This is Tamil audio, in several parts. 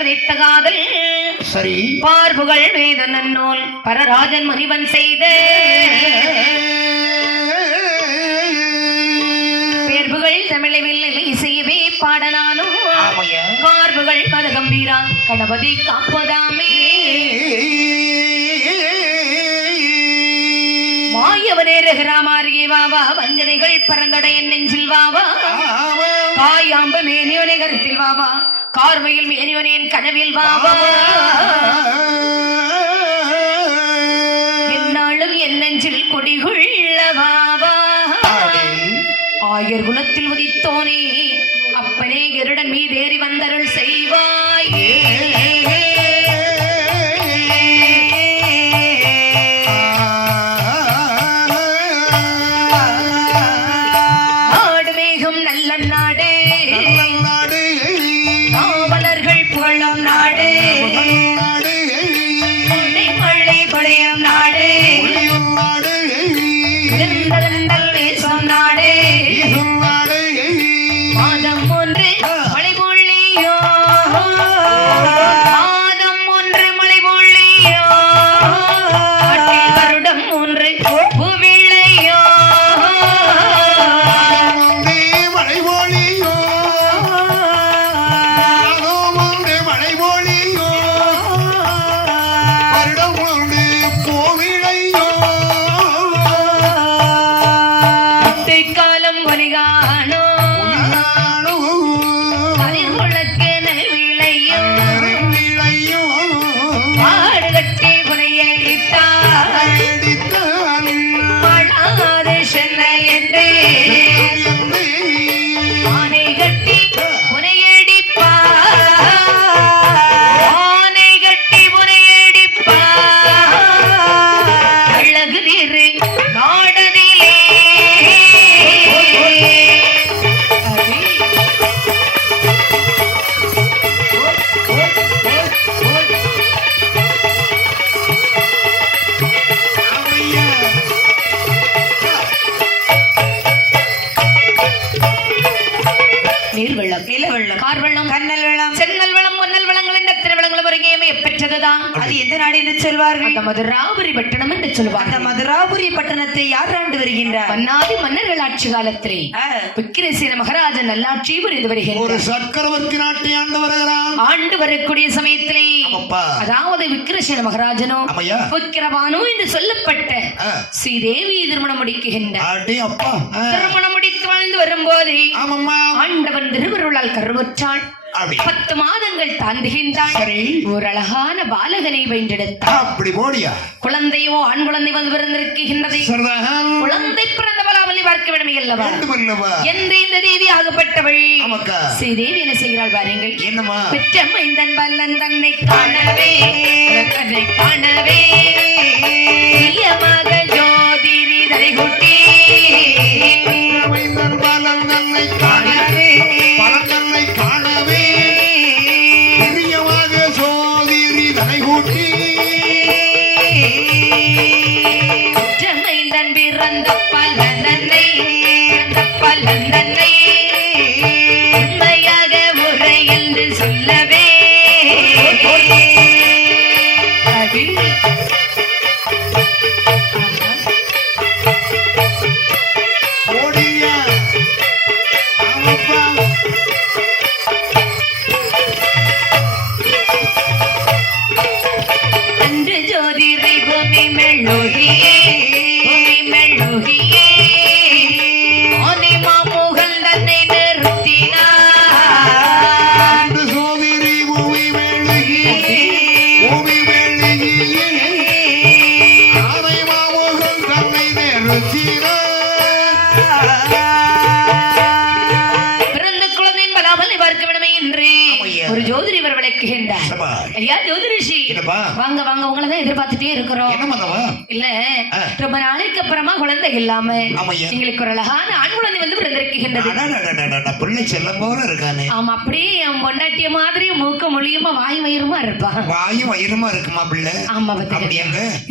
விதைத்த காதல் சரி பார்புகள் வேத நன்னூல் பரராஜன் முனிவன் செய்த பேர்புகள் தமிழில் இசையவே பாடனானும் பார்புகள் மதகம்பீரா கணபதி காப்பதாமே மாயவனேரகிராமாரியே வாவா வஞ்சனைகள் பரந்தடைய நெஞ்சில் வாவா காயாம்ப மேனியோனை கருத்தில் வாவா கார்மையில் மேனியோனின் கனவில் வாவா என்னாலும் என் நெஞ்சில் குடிகுள்ள வாவா ஆயர் குலத்தில் உதித்தோனே அப்பனே கருடன் மீதேறி வந்தருள் செய்வாய் மதுராபுரி பட்டணம் என்று சொல்வார். அந்த மதுராபுரி பட்டணத்தை யார் ஆண்டு வருகின்றார்? மன்னாதி மன்னர்கள் ஆட்சி காலத்திலே விக்கிரசேன மகாராஜன் நல்லாட்சி புரிந்து வருகிறார். ஒரு சக்கரவர்த்தி நாட்டை ஆண்டு வருகிறார். ஆண்டு வரக்கூடிய சமயத்திலே அதாவது விக்கிரசேன மகாராஜனோ விக்கிரவானு என்று சொல்லப்பட்ட ஸ்ரீதேவி திருமணம் முடிக்கின்றார். திருமணம் முடித்து வாழ்ந்து வரும்போது ஆண்டவன் திருவருளால் கருவுற்றாள். 10 மாதங்கள் தாண்டுகின்றாள். ஒரு அழகான பாலகனை வென்றெடுத்தார். குழந்தையோ ஆண் குழந்தை வந்து பிறந்திருக்கின்றது. குழந்தை பிறந்த பலாவலி பார்க்க விடமே அல்லவா என்று இந்த தேவி ஆகப்பட்டவள் ஸ்ரீதேவி என்ன செய்கிறாள் பாருங்கள். பெற்ற மைந்தன் பல்லன் தன்னை காணவே தன்னை காணவே மக ஜோதிரி தரை குட்டி பலன் தன்னை காணவே பலன் காணவே பெரியமாக சோதிரி தனை கூட்டி மைந்தன் பிறந்த பலனை பலனை உண்மையாக முறை என்று சொல்லவே வாங்க வாங்க உங்களை தான் எதிர்பார்த்துட்டே இருக்கிறோம். இல்ல ரொம்ப நாளைக்கு அப்புறமா குழந்தை இல்லாம எங்களுக்கு ஒரு அழகான ஆண் குழந்தை வந்து பிறந்திருக்கின்றது. பிள்ளை செல்லம் போல இருக்கானே. ஆமா, அப்படியே என் பொண்டாட்டிய மாதிரி மூக்க மொழியுமா வாய் வயிறுமா இருப்பா. வாயும் வயிறுமா இருக்குமா பிள்ளை? ஆமா,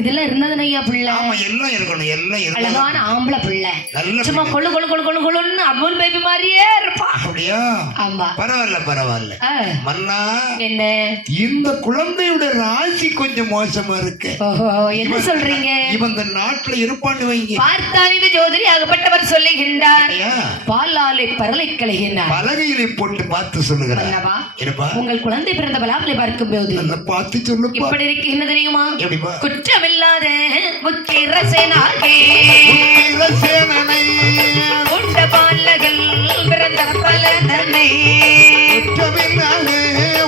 இதெல்லாம் இருந்ததுன்னு ஐயா பிள்ளை எல்லாம் இருக்கணும். எல்லாம் அழகான ஆம்பளை பிள்ளை, சும்மா கொழு கொழு கொழு கொழு கொழுன்னு அமுல் பேபி மாதிரியே இருப்பா. அப்படியா? ஆமா, பரவாயில்ல பரவாயில்ல. மன்னா என்ன இந்த குழந்தையுடைய ராசி கொஞ்சம் மோசமா இருக்கு. ஓஹோ, என்ன சொல்றீங்க? இவன் இந்த நாட்டுல இருப்பான்னு வைங்க. பார்த்தான் இந்த ஜோதிரி ஆகப்பட்டவர் சொல்லுகின்றார், ஐயா, பாலாலை பரலை கலைகின்றார். பலகையிலே போட்டு பார்த்து சொல்லுகிறார். அல்லவா? என்னப்பா? உங்கள் குழந்தை பிறந்த பலாவலை பார்க்கும் போது நல்லா பார்த்து சொல்லுப்பா. இப்படி இருக்கு, என்ன தெரியுமா? எப்படிப்பா? குற்றமில்லாத முக்கிரசேனாகே முக்கிரசேனனை உண்ட பாலகல் பிறந்த பல தன்னை குற்றமில்லாத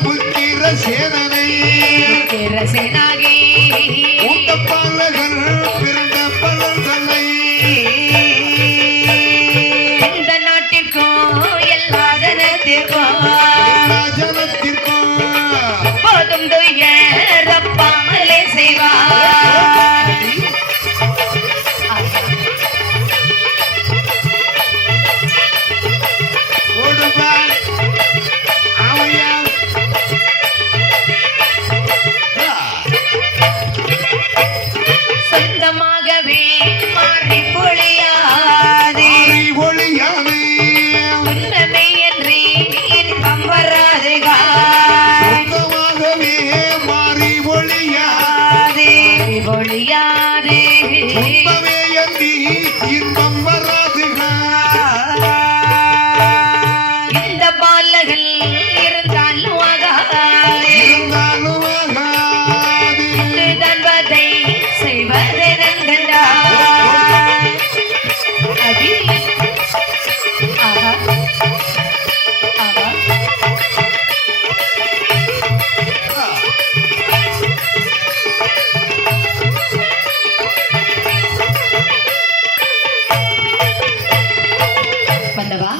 முக்கிரசேனனை முக்கிரசேனாகே உண்ட பாலகல் பிறந்த பல தன்னை இந்த நாட்டிற்கும் எல்லா ஜனத்திற்கும் ராஜனத்திற்கும் போதும் துயரப்பாமலே செய்வார். ஓடுவா ஆமையா. சொந்தமாகவே மாறி பொழியாதே ஒளியானே உன்னமே என்று இன்பம் வராதுகா சொந்தமாகவே மாறி ஒளியாதே பொழியாதே சொந்தமே அன்றி இன்பம் வராதுகா. இந்த பாலகள் இருந்தாலும் ஆகாது இருந்தாலும் ஆகாது. இது தன்பதை செய்வதே நன்கண்டாய். அதி ஆஹா ஆஹா வந்தவா,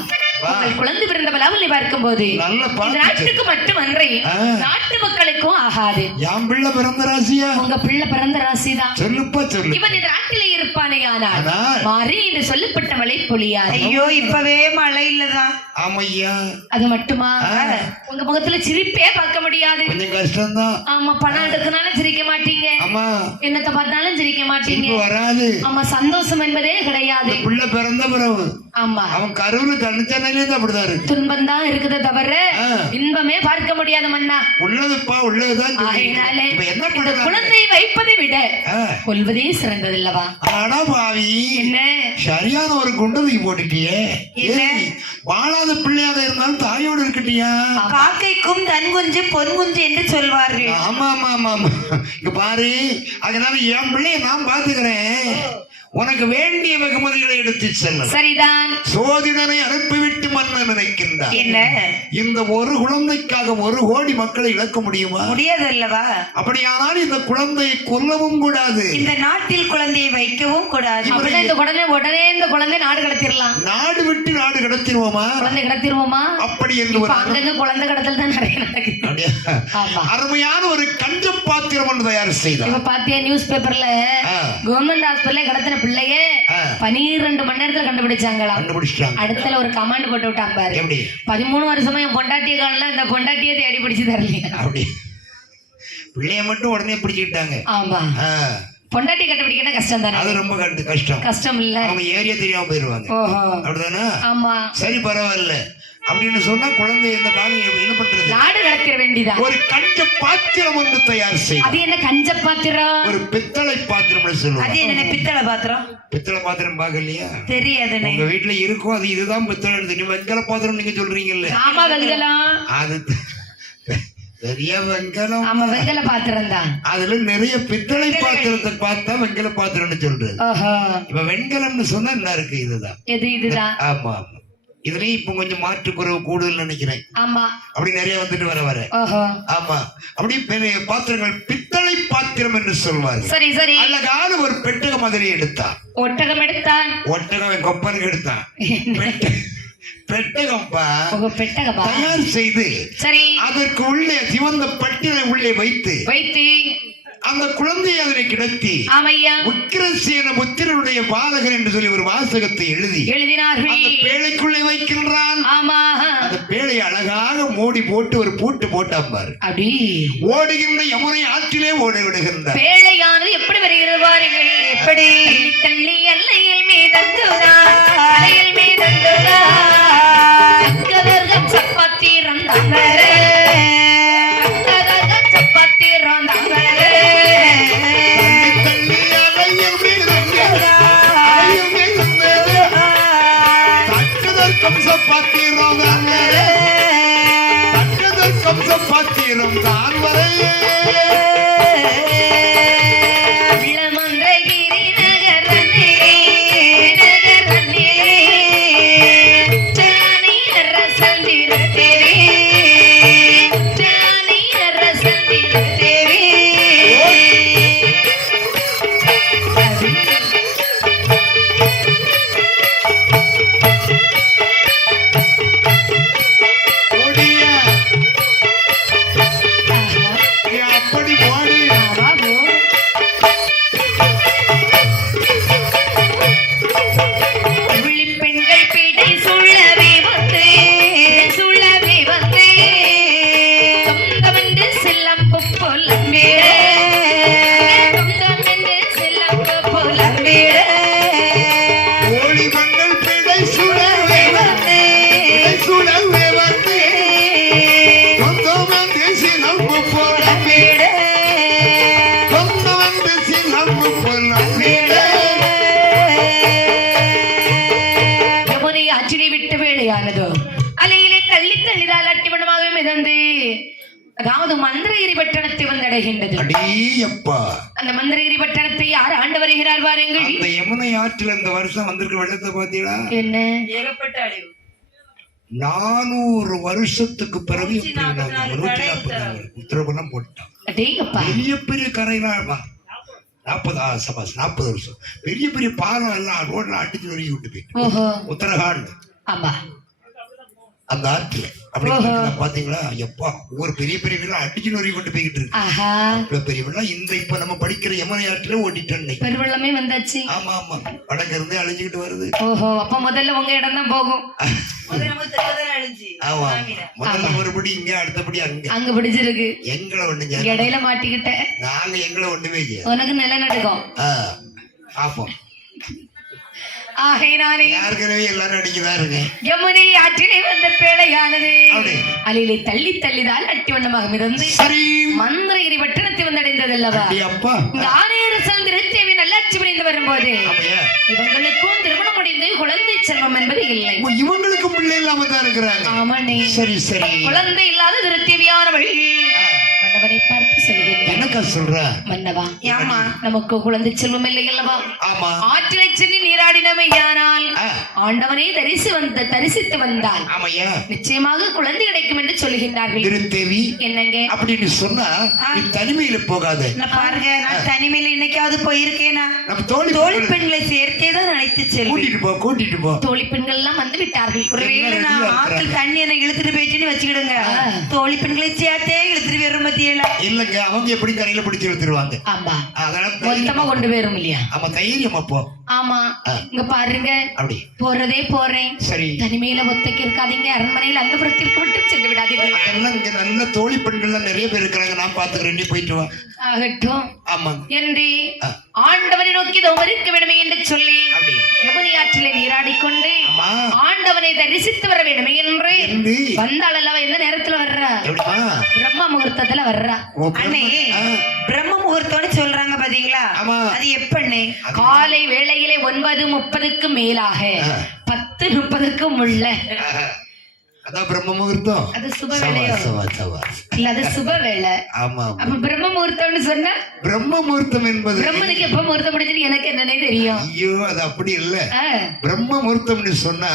உங்கள் குழந்தை பிறந்த பலாவலை பார்க்கும் போது நல்ல இந்த பார்த்து நாட்டுக்கு மட்டுமன்றி ஆ. நாட்டு மக்களுக்கும் ஆகாது. என் பிள்ளை பிறந்த ராசியா? உங்க பிள்ளை பிறந்த ராசிதான். சொல்லுப்பா சொல்லு. இவன் இந்த நாட்டிலே இருப்பானே ஆனால் ஆனால் மாறி என்று சொல்லப்பட்ட மழை பொழியாது. ஐயோ இப்பவே மழை இல்லதான். ஆமையா, அது மட்டுமா, ஆ. உங்க முகத்துல சிரிப்பே பார்க்க முடியாது. கொஞ்சம் கஷ்டம்தான். ஆமா, பணம் எடுக்கனாலும் சிரிக்க மாட்டீங்க, ஆமா, என்னத்தை பார்த்தாலும் சிரிக்க மாட்டீங்க. திரும்ப வராது. ஆமா, சந்தோஷம் என்பதே கிடையாது. இந்த பிள்ளை பிறந்த பிறகு ஆமா, அவன் கருவுல தனித்தனையிலே அப்படிதான் இருக்கு. துன்பம் தான் இருக்குதே தவிர ஆ. இன்பமே பார்க்க முடியாது மன்னா. உள்ளதுப்பா உள்ளதுதான் சொல்லி. ஆகையினாலே இப்ப என்ன இந்த பண்ணுறது? குழந்தை வைப்பதை விட ஆ. கொல்வதே சிறந்ததில்லவா? ஆனா பாவி, என்ன சரியான ஒரு குண்டு தூக்கி போட்டுட்டியே. என்ன? ஏய், வாழாத பிள்ளையாக இருந்தாலும் தாயோடு இருக்கட்டியா? காக்கைக்கும் தன் குஞ்சு பொன் குஞ்சு என்று சொல்வார்கள். ஆமா ஆமா ஆமா ஆமா. இங்க பாரு, அதனால என் பிள்ளைய நான் பாத்துக்கிறேன். உனக்கு வேண்டிய வெகுமதிகளை எடுத்து செல்ல சரிதான். சோதிடனை அனுப்பிவிட்டு மன்னன் நினைக்கின்றார். என்ன? இந்த ஒரு குழந்தைக்காக 1 கோடி மக்களை இழக்க முடியுமா? முடியாதல்லவா? அப்படியானால் இந்த குழந்தையை கொல்லவும் கூடாது. இந்த நாட்டில் குழந்தையை வைக்கவும் கூடாது. அப்படின்னா இந்த உடனே இந்த குழந்தை நாடு கடத்திடலாம். நாடு விட்டு நாடு கடத்திடுவோமா? குழந்தை கடத்திடுவோமா? அப்படி என்று இப்ப ஒரு அங்கங்க குழந்தை கடத்தல் தான் நிறைய நடக்குது. அப்படியா? ஆமா. அருமையான ஒரு கஞ்ச பாத்திரம் ஒன்று தயார் செய்தார். இப்ப பாத்தியா நியூஸ் பேப்பர்ல ஆ. கவர்மெண்ட் ஹாஸ்பிட்டல்ல கடத்தின பிள்ளைய ஆ. 12 மணி நேரத்துல கண்டுபிடிச்சாங்களாம். கண்டுபிடிச்சிட்டாங்க. அடுத்தல ஒரு கமாண்ட் போட்டு விட்டான் பாரு. எப்படி? 13 வருஷமா என் பொண்டாட்டிய காணல, இந்த பொண்டாட்டியை தேடி பிடிச்சு தரலையா? அப்படி பிள்ளைய மட்டும் உடனே பிடிச்சுக்கிட்டாங்க. ஆமா, ஆ. பொண்டாட்டி கண்டுபிடிக்கணும் கஷ்டம் தானே? அது ரொம்ப கஷ்டம். கஷ்டம் இல்ல. அவங்க ஏரியா தெரியாம போயிருவாங்க. ஓஹோ, அப்படிதானே? ஆமா. சரி, பரவாயில்ல அப்படின்னு சொன்னா குழந்தை இந்த காலம் என்ன பண்றது? நாடு கடத்திட வேண்டியதா? ஒரு கஞ்ச பாத்திரம் ஒன்று தயார் செய்ய. அது என்ன கஞ்ச பாத்திரம்? ஒரு பித்தளை பாத்திரம் அது சொல்லுவாங்க. என்ன பித்தளை பாத்திரம்? பித்தளை பாத்திரம் பாக்கலையா? தெரியாதுன்னு. உங்க வீட்டுல இருக்கும். அது இதுதான் பித்தளை. நீங்க வெங்கல பாத்திரம் நீங்க சொல்றீங்கல்ல, ஆமா, வெங்கலம். அது பெரிய வெங்கலம். ஆமா, வெங்கல பாத்திரம் தான். அதுல நிறைய பித்தளை பாத்திரத்தை பார்த்தா வெங்கல பாத்திரம்னு சொல்றது. ஓஹோ, இப்ப வெண்கலம்னு சொன்னா என்ன இருக்கு? இதுதான். இதுதான். ஆமா ஆமா. இதுலயும் இப்ப கொஞ்சம் மாற்றுக்குறவு கூடுதல் நினைக்கிறேன். ஆமா. அப்படி நிறைய வந்துட்டு வர ஓஹோ, ஆமா. அப்படி பெரிய பாத்திரங்கள் பித்தளை பாத்திரம் என்று சொல்வார்கள். சரி சரி. அழகான ஒரு பெட்டகம் அதிலே எடுத்தான். ஒட்டகம் எடுத்தான். ஒட்டகம் கொப்பனுக்கு எடுத்தான். பெட்டகம்பா உங்க பெட்டகமா? தயார் செய்து சரி. அதற்கு உள்ளே சிவந்த பட்டினை உள்ளே வைத்து அந்த குழந்தையை அதனை கிடத்தி ஆமையா உக்கிரசேன புத்திரனுடைய பாலகர் என்று சொல்லி ஒரு வாசகத்தை எழுதினார்கள். அந்த பேழைக்குள்ளே வைக்கின்றான். ஆமா. அந்த பேழை அழகாக மூடி போட்டு ஒரு பூட்டு போட்டான் பாரு. அப்படி ஓடுகின்ற யமுனை ஆற்றிலே ஓட விடுகின்றார். பேழையானது எப்படி வருகிறது பாருங்கள். எப்படி? தள்ளி எல்லையில் மீதந்துரா, அலையில் மீதந்துரா, சக்கரகம் சப்பாத்திரம் தந்தர ஆத்திரம் தான் வரை இளமந்திரகிரி நகரத்திலே ஜானி அரசல் திருத்தேவி ஜானி அரசல் திருத்தேவி ஓடிய அப்படி போடி விழிப்பெண்கள் பீடை சுழவே வந்து சுழவே வந்து சொந்தமென்று செல்லம்பு போலம்பிட சொந்தமென்று செல்லம்பு போலம்பிட ஓடி மங்கள் பிழை சுடவே வந்து சுடவே வந்து சொந்தம் வந்து சிலம்பு போல சொந்தம் வந்து சிலம்பு போல யமுனை ஆற்றினை விட்ட வேளையானதோ அலையிலே தள்ளி தள்ளிதால் அட்டிமணமாக மிதந்து அதாவது மந்திரகிரி பட்டணத்தை வந்தடைகின்றது அடேயப்பா அந்த மந்திரகிரி பட்டணத்தை யார் ஆண்டு வருகிறார் பாருங்கள் அந்த யமுனை ஆற்றில் இந்த வருஷம் வந்திருக்க வெள்ளத்தை பாத்தீங்களா என்ன ஏகப்பட்ட அழிவு 400 வருஷத்துக்கு பிறகு எப்படி இருந்தாங்க? 144 உத்தரவெல்லாம் போட்டான் அடேங்கப்பா பெரிய பெரிய கரையெல்லாம் 40 வருஷம் பெரிய பெரிய பாலம் எல்லாம் ரோட்ல அடிச்சு நொறுக்கி விட்டு போயிட்டு ஓஹோ உத்தரகாண்ட் ஆமா அந்த ஆற்றுல அப்படி பாத்தீங்களா எப்பா ஒவ்வொரு பெரிய பெரிய வெள்ளம் அடிச்சு நொறுக்கி கொண்டு போய்கிட்டு இருக்கு ஆஹா அவ்வளவு பெரிய வெள்ளம் இந்த இப்ப நம்ம படிக்கிற யமுனை ஆற்றுல ஓடிட்டேன் பெருவெள்ளமே வந்தாச்சு ஆமா ஆமா வடக்கு இருந்தே அழிஞ்சுக்கிட்டு வருது ஓஹோ அப்ப முதல்ல உங்க இடம் தான் போகும் அழிஞ்சு ஆமா முதல்ல ஒருபடி இங்க அடுத்தபடி அங்க அங்க பிடிச்சிருக்கு எங்களை ஒண்ணுங்க இடையில மாட்டிக்கிட்ட நாங்க எங்களை ஒண்ணுமே இல்லையா உனக்கு நில நடுக்கும் பாப்போம் ஆகையினாலே ஏற்கனவே எல்லாரும் அடிக்கதான் இருங்க யமுனை ஆற்றிலே வந்த பேழையானது அப்படி. அலையிலே தள்ளி தள்ளிதால் அட்டி வண்ணமாக மிதந்து சரி மந்திரகிரி பட்டணத்தை வந்தடைந்தது அல்லவா அடி அப்பா இந்த ஆணையரசல் திருத்தேவி நல்லாட்சி புரிந்து வரும்போது ஆமையா? இவங்களுக்கும் திருமணம் முடிந்து குழந்தை செல்வம் என்பது இல்லை ஓ, இவங்களுக்கு பிள்ளை இல்லாம தான் இருக்கிறாங்க ஆமாண்ணே சரி சரி குழந்தை இல்லாத திருத்தேவியானவள் மன்னவரை பார்த்து சொல்கின்றார் என்னக்கா சொல்ற மன்னவா ஏம்மா? நமக்கு குழந்தை செல்வம் இல்லை அல்லவா ஆமா ஆற்றிலை செல்லி நீராடினமையானால் ஆ. ஆண்டவனை தரிசித்து வந்தால் ஆமையா நிச்சயமாக குழந்தை கிடைக்கும் என்று சொல்லுகின்றார்கள் திருத்தேவி என்னங்க அப்படின்னு சொன்னா நீ தனிமையில போகாத நான் பாருங்க நான் தனிமையில இன்னைக்காவது போயிருக்கேனா நம்ம தோழி தோழி பெண்களை சேர்த்தே தான் அழைத்து செல்வேன் கூட்டிட்டு போ தோழி பெண்கள் எல்லாம் வந்து விட்டார்கள் ஒருவேளை நான் ஆற்றில் தண்ணி என்ன இழுத்துட்டு போயிட்டுன்னு வச்சுக்கிடுங்க தோழி பெண்களை சேர்த்தே இழுத்துட்டு வரும் பத்தியல இல்லங்க அவங்க எப்படி கரையில பிடிச்சு எடுத்துருவாங்க ஆமா அதனால மொத்தமா கொண்டு போயிரும் இல்லையா ஆமா தைரியமா போ ஆமா இங்க பாருங்க அப்படி போறதே போறேன் சரி தனிமையில ஒத்தைக்கு இருக்காதீங்க அரண்மனையில அந்த புறத்திற்கு மட்டும் சென்று விடாதீர்கள் அதெல்லாம் இங்க நல்ல தோழி பெண்கள்லாம் நிறைய பேர் இருக்கிறாங்க நான் பாத்துக்கிறேன் நீ போயிட்டு வா ஆகட்டும் ஆமாங்க என்று ஆண்டவனை நோக்கி தோமரிக்க வேண்டுமே என்று சொல்லி அப்படி யமுனை ஆற்றிலே நீராடிக்கொண்டு ஆமா ஆண்டவனை தரிசித்து வர வேண்டுமே என்று என்று வந்தாள் அல்லவா எந்த நேரத்துல வர்றா எப்படிமா பிரம்ம முகூர்த்தத்துல வர்றா அண்ணே ஆ. பிரம்ம முகூர்த்தம்னு சொல்றாங்க பாத்தீங்களா ஆமா. அது எப்பண்ணே காலை வேளையிலே 9:30க்கு மேலாக ஆ. 10:30க்கு உள்ள அதான் பிரம்ம முகூர்த்தம் அது சுப வேளையோ சவா இல்ல அது சுப வேளை ஆமா அப்ப பிரம்ம முகூர்த்தம்னு சொன்னா பிரம்ம முகூர்த்தம் என்பது பிரம்மனுக்கு எப்ப முகூர்த்தம் முடிஞ்சுன்னு எனக்கு என்னன்னே தெரியும் ஐயோ அது அப்படி இல்ல ஆ. பிரம்ம முகூர்த்தம்னு சொன்னா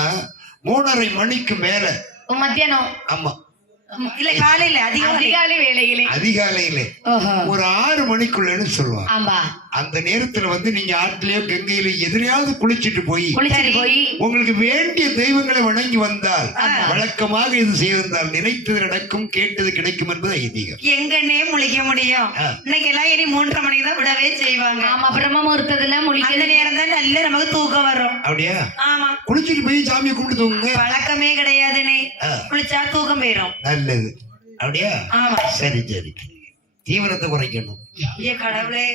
3:30 மணிக்கு மேல மத்தியானம் ஆமா இல்ல காலையில அதிகாலை வேளையிலே அதிகாலையில ஓஹோ ஒரு 6 மணிக்குள்ளன்னு சொல்லுவாங்க ஆமா அந்த நேரத்துல வந்து நீங்க ஆற்றிலயோ கங்கையில எதிரையாவது குளிச்சிட்டு போய் குளிச்சுட்டு போய் உங்களுக்கு வேண்டிய தெய்வங்களை வணங்கி வந்தால் வழக்கமாக இது செய்திருந்தால் நினைத்தது நடக்கும் கேட்டது கிடைக்கும் என்பது ஐதீகம் எங்கன்னே முழிக்க முடியும் ஆ. இன்னைக்கு எல்லாம் இனி 3:30 மணிக்கு தான் விடவே செய்வாங்க ஆமா பிரம்ம முகூர்த்தத்துல அந்த முழிக்கிறது நேரம் தான் நல்ல நமக்கு தூக்கம் வரும் அப்படியா ஆமா குளிச்சிட்டு போய் சாமியை கும்பிட்டு தூங்குங்க பழக்கமே கிடையாதுனே ஆ. குளிச்சா தூக்கம் போயிரும் நல்லது அப்படியா ஆமா சரி சரி தீவிரத்தை குறைக்கணும் ஏ கடவுளே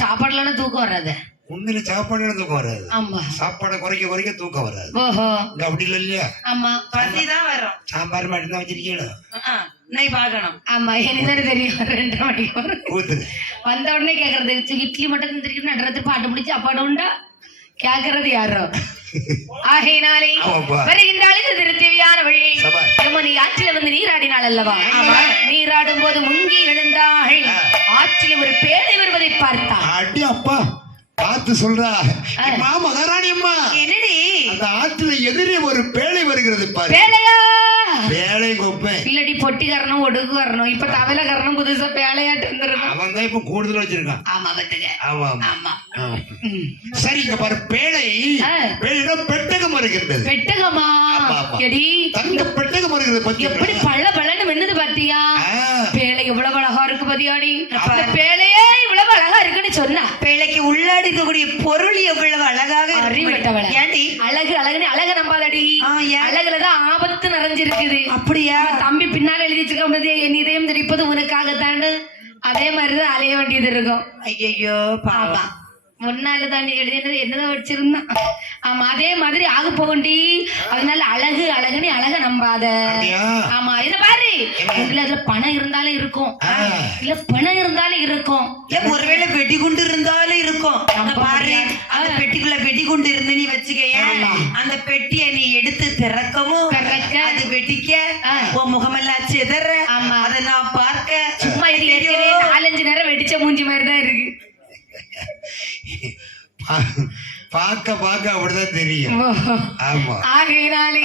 சாப்பாடுலாம் தூக்கம் வராது உண்மையில சாப்பாடு தூக்கம் வராது ஆமா சாப்பாடை குறைக்க தூக்கம் வராது ஓஹோ இங்க அப்படி இல்ல இல்லையா ஆமா பசி தான் வரும் சாம்பார் மட்டும்தான் வச்சிருக்கீங்களா இன்னைக்கு பார்க்கணும் ஆமா எனக்கு தானே தெரியும் 2:30 மணிக்கு வரும். ஊத்துங்க வந்த உடனே கேக்குறது இட்லி மட்டும் தந்திருக்கு நடறது பாட்டு பிடிச்சி அப்பாடு உண்டா கேக்குறது யாரோ ஆகையினாலே ஆமாப்பா. வருகின்றாலே இது திருத்தேவியான வழி சபாஷ். யமுனை ஆற்றில வந்து நீராடினாள் அல்லவா நீராடும் போது முங்கி எழுந்தாள் ஆற்றில ஒரு பேழை வருவதை பார்த்தாள் அடி அப்பா பார்த்து சொல்றா அம்மா மகாராணி அம்மா என்னடி அந்த ஆற்றுல எதிரே ஒரு பேழை வருகிறது பாரு பேழையா பேழை கொப்பேன் இல்லடி பொட்டிக்காரனும் ஒடுக்குக்காரனும் இப்ப தவளைக்காரனும் புதுசா பேழையாட்டு இருந்திருக்கும் அவன் தான் இப்ப கூடுதல் வச்சிருக்கான் ஆமா பத்துக்க ஆமா ஆமா ஆமா சரி இங்க பாரு பேழை பேழையிடம் பெட்டகம் வருகின்றது பெட்டகமா ஆமா, ஆமா. எடி தங்க பெட்டகம் வருகிறது பத்தி எப்படி பள்ள பள்ளன்னு வென்னது பாத்தியா பேழை எவ்வளவு அழகா இருக்கு பாத்தியாடி அந்த பேழையே இவ்வளவு அழகா இருக்குன்னு சொன்னா பிள்ளைக்கு உள்ளாடி இருக்கக்கூடிய பொருள் எவ்வளவு அழகாக இருக்கு. அறிவிட்டவள ஏண்டி அழகு அழகுன்னு அழக நம்பாதடி ஏன்? அழகுலதான் ஆபத்து நிறைஞ்சிருக்குது அப்படியா தம்பி பின்னால எழுதி வச்சிருக்க என் இதயம் திடிப்பது உனக்காகத்தான் அதே மாதிரிதான் அலைய வேண்டியது இருக்கும் ஐயோ பாப்பா முன்னால தாண்டி எழுதினது என்னதான் வச்சிருந்தான் ஆமா அதே மாதிரி ஆக போகண்டி அதனால அழகு அழகுன்னு அழக நம்பாத அப்படியா? ஆமா இத பாரு உள்ள அதுல பணம் இருந்தாலும் இருக்கும் இல்ல பணம் இருந்தாலும் இருக்கும் இல்ல ஒருவேளை வெடிகுண்டு இருந்தாலும் இருக்கும் அங்க பாரு அந்த பெட்டிக்குள்ள வெடிகுண்டு இருந்து நீ வச்சுக்கேன் அந்த பெட்டியை நீ எடுத்து திறக்கவும் திறக்க. அது வெடிக்க உன் முகமெல்லாம் சிதற அதை நான் பார்க்க சும்மா இது ஏற்கனவே 4-5 நேரம் வெடிச்ச மூஞ்சி மாதிரி தான் இருக்கு பார்க்க பார்க்க அப்படிதான் தெரியும் ஆமா ஆகையினாலே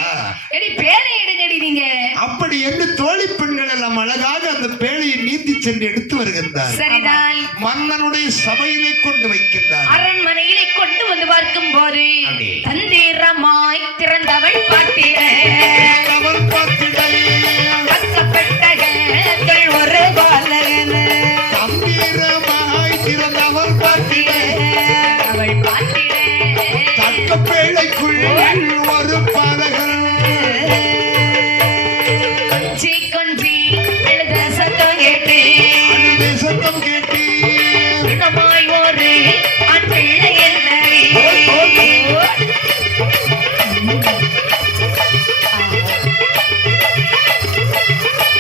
எடி பேரை எடுங்கடி நீங்க அப்படி என்று தோழி பெண்கள் எல்லாம் அழகாக அந்த பேழையை நீந்தி சென்று எடுத்து வருகின்றார் சரிதான் மன்னனுடைய சபையிலே கொண்டு வைக்கின்றார் அரண்மனையிலே கொண்டு வந்து பார்க்கும் போது அப்படி. தந்திரமாய் திறந்தவள் பார்த்திட அவள் பார்த்திடை பக்கப்பட்டகள் ஒரு பாலகன் தம்பீரமாய் திறந்தவள் பார்த்திடை அவள் பார்த்திட தக்க பேழைக்குள் ஒரு பாலகன் கொஞ்சி எழுத சத்தம் கேட்டு அழுது சத்தம் கேட்டு இடமாய் ஒரு ஆண் பிள்ளை என்னடி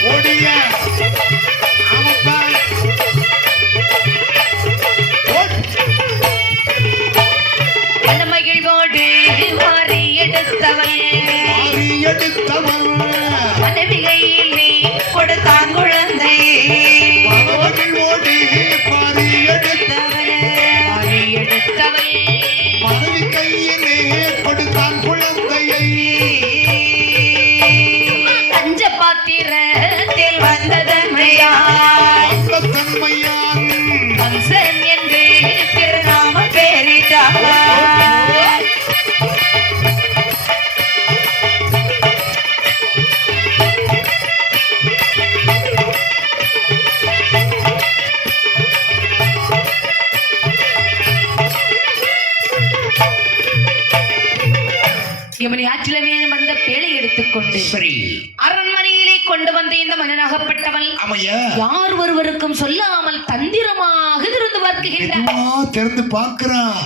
ஓடிய ஆமப்பா அந்த மகிழ்வோடு மாறி எடுத்தவன் மாறி எடுத்தவன் மனைவிகையில் நீ கொடுத்தான் குழந்தை மகனோடு மாறி எடுத்தவன் மாறி எடுத்தவன் மனைவி கையிலே கொடுத்தான் குழந்தையை பஞ்ச பாத்திரத்தில் வந்ததன்மையாய் அந்த தன்மையான் கம்சன் என்று திருநாம பேரிட்டார் யமுனை ஆற்றிலவே வந்த பேழை எடுத்துக்கொண்டு சரி அரண்மனையிலே கொண்டு வந்த இந்த மன்னனாகப்பட்டவள் அமைய யார் ஒருவருக்கும் சொல்லாமல் தந்திரமாக திறந்து பார்க்குகின்றார் திறந்து பார்க்கிறான்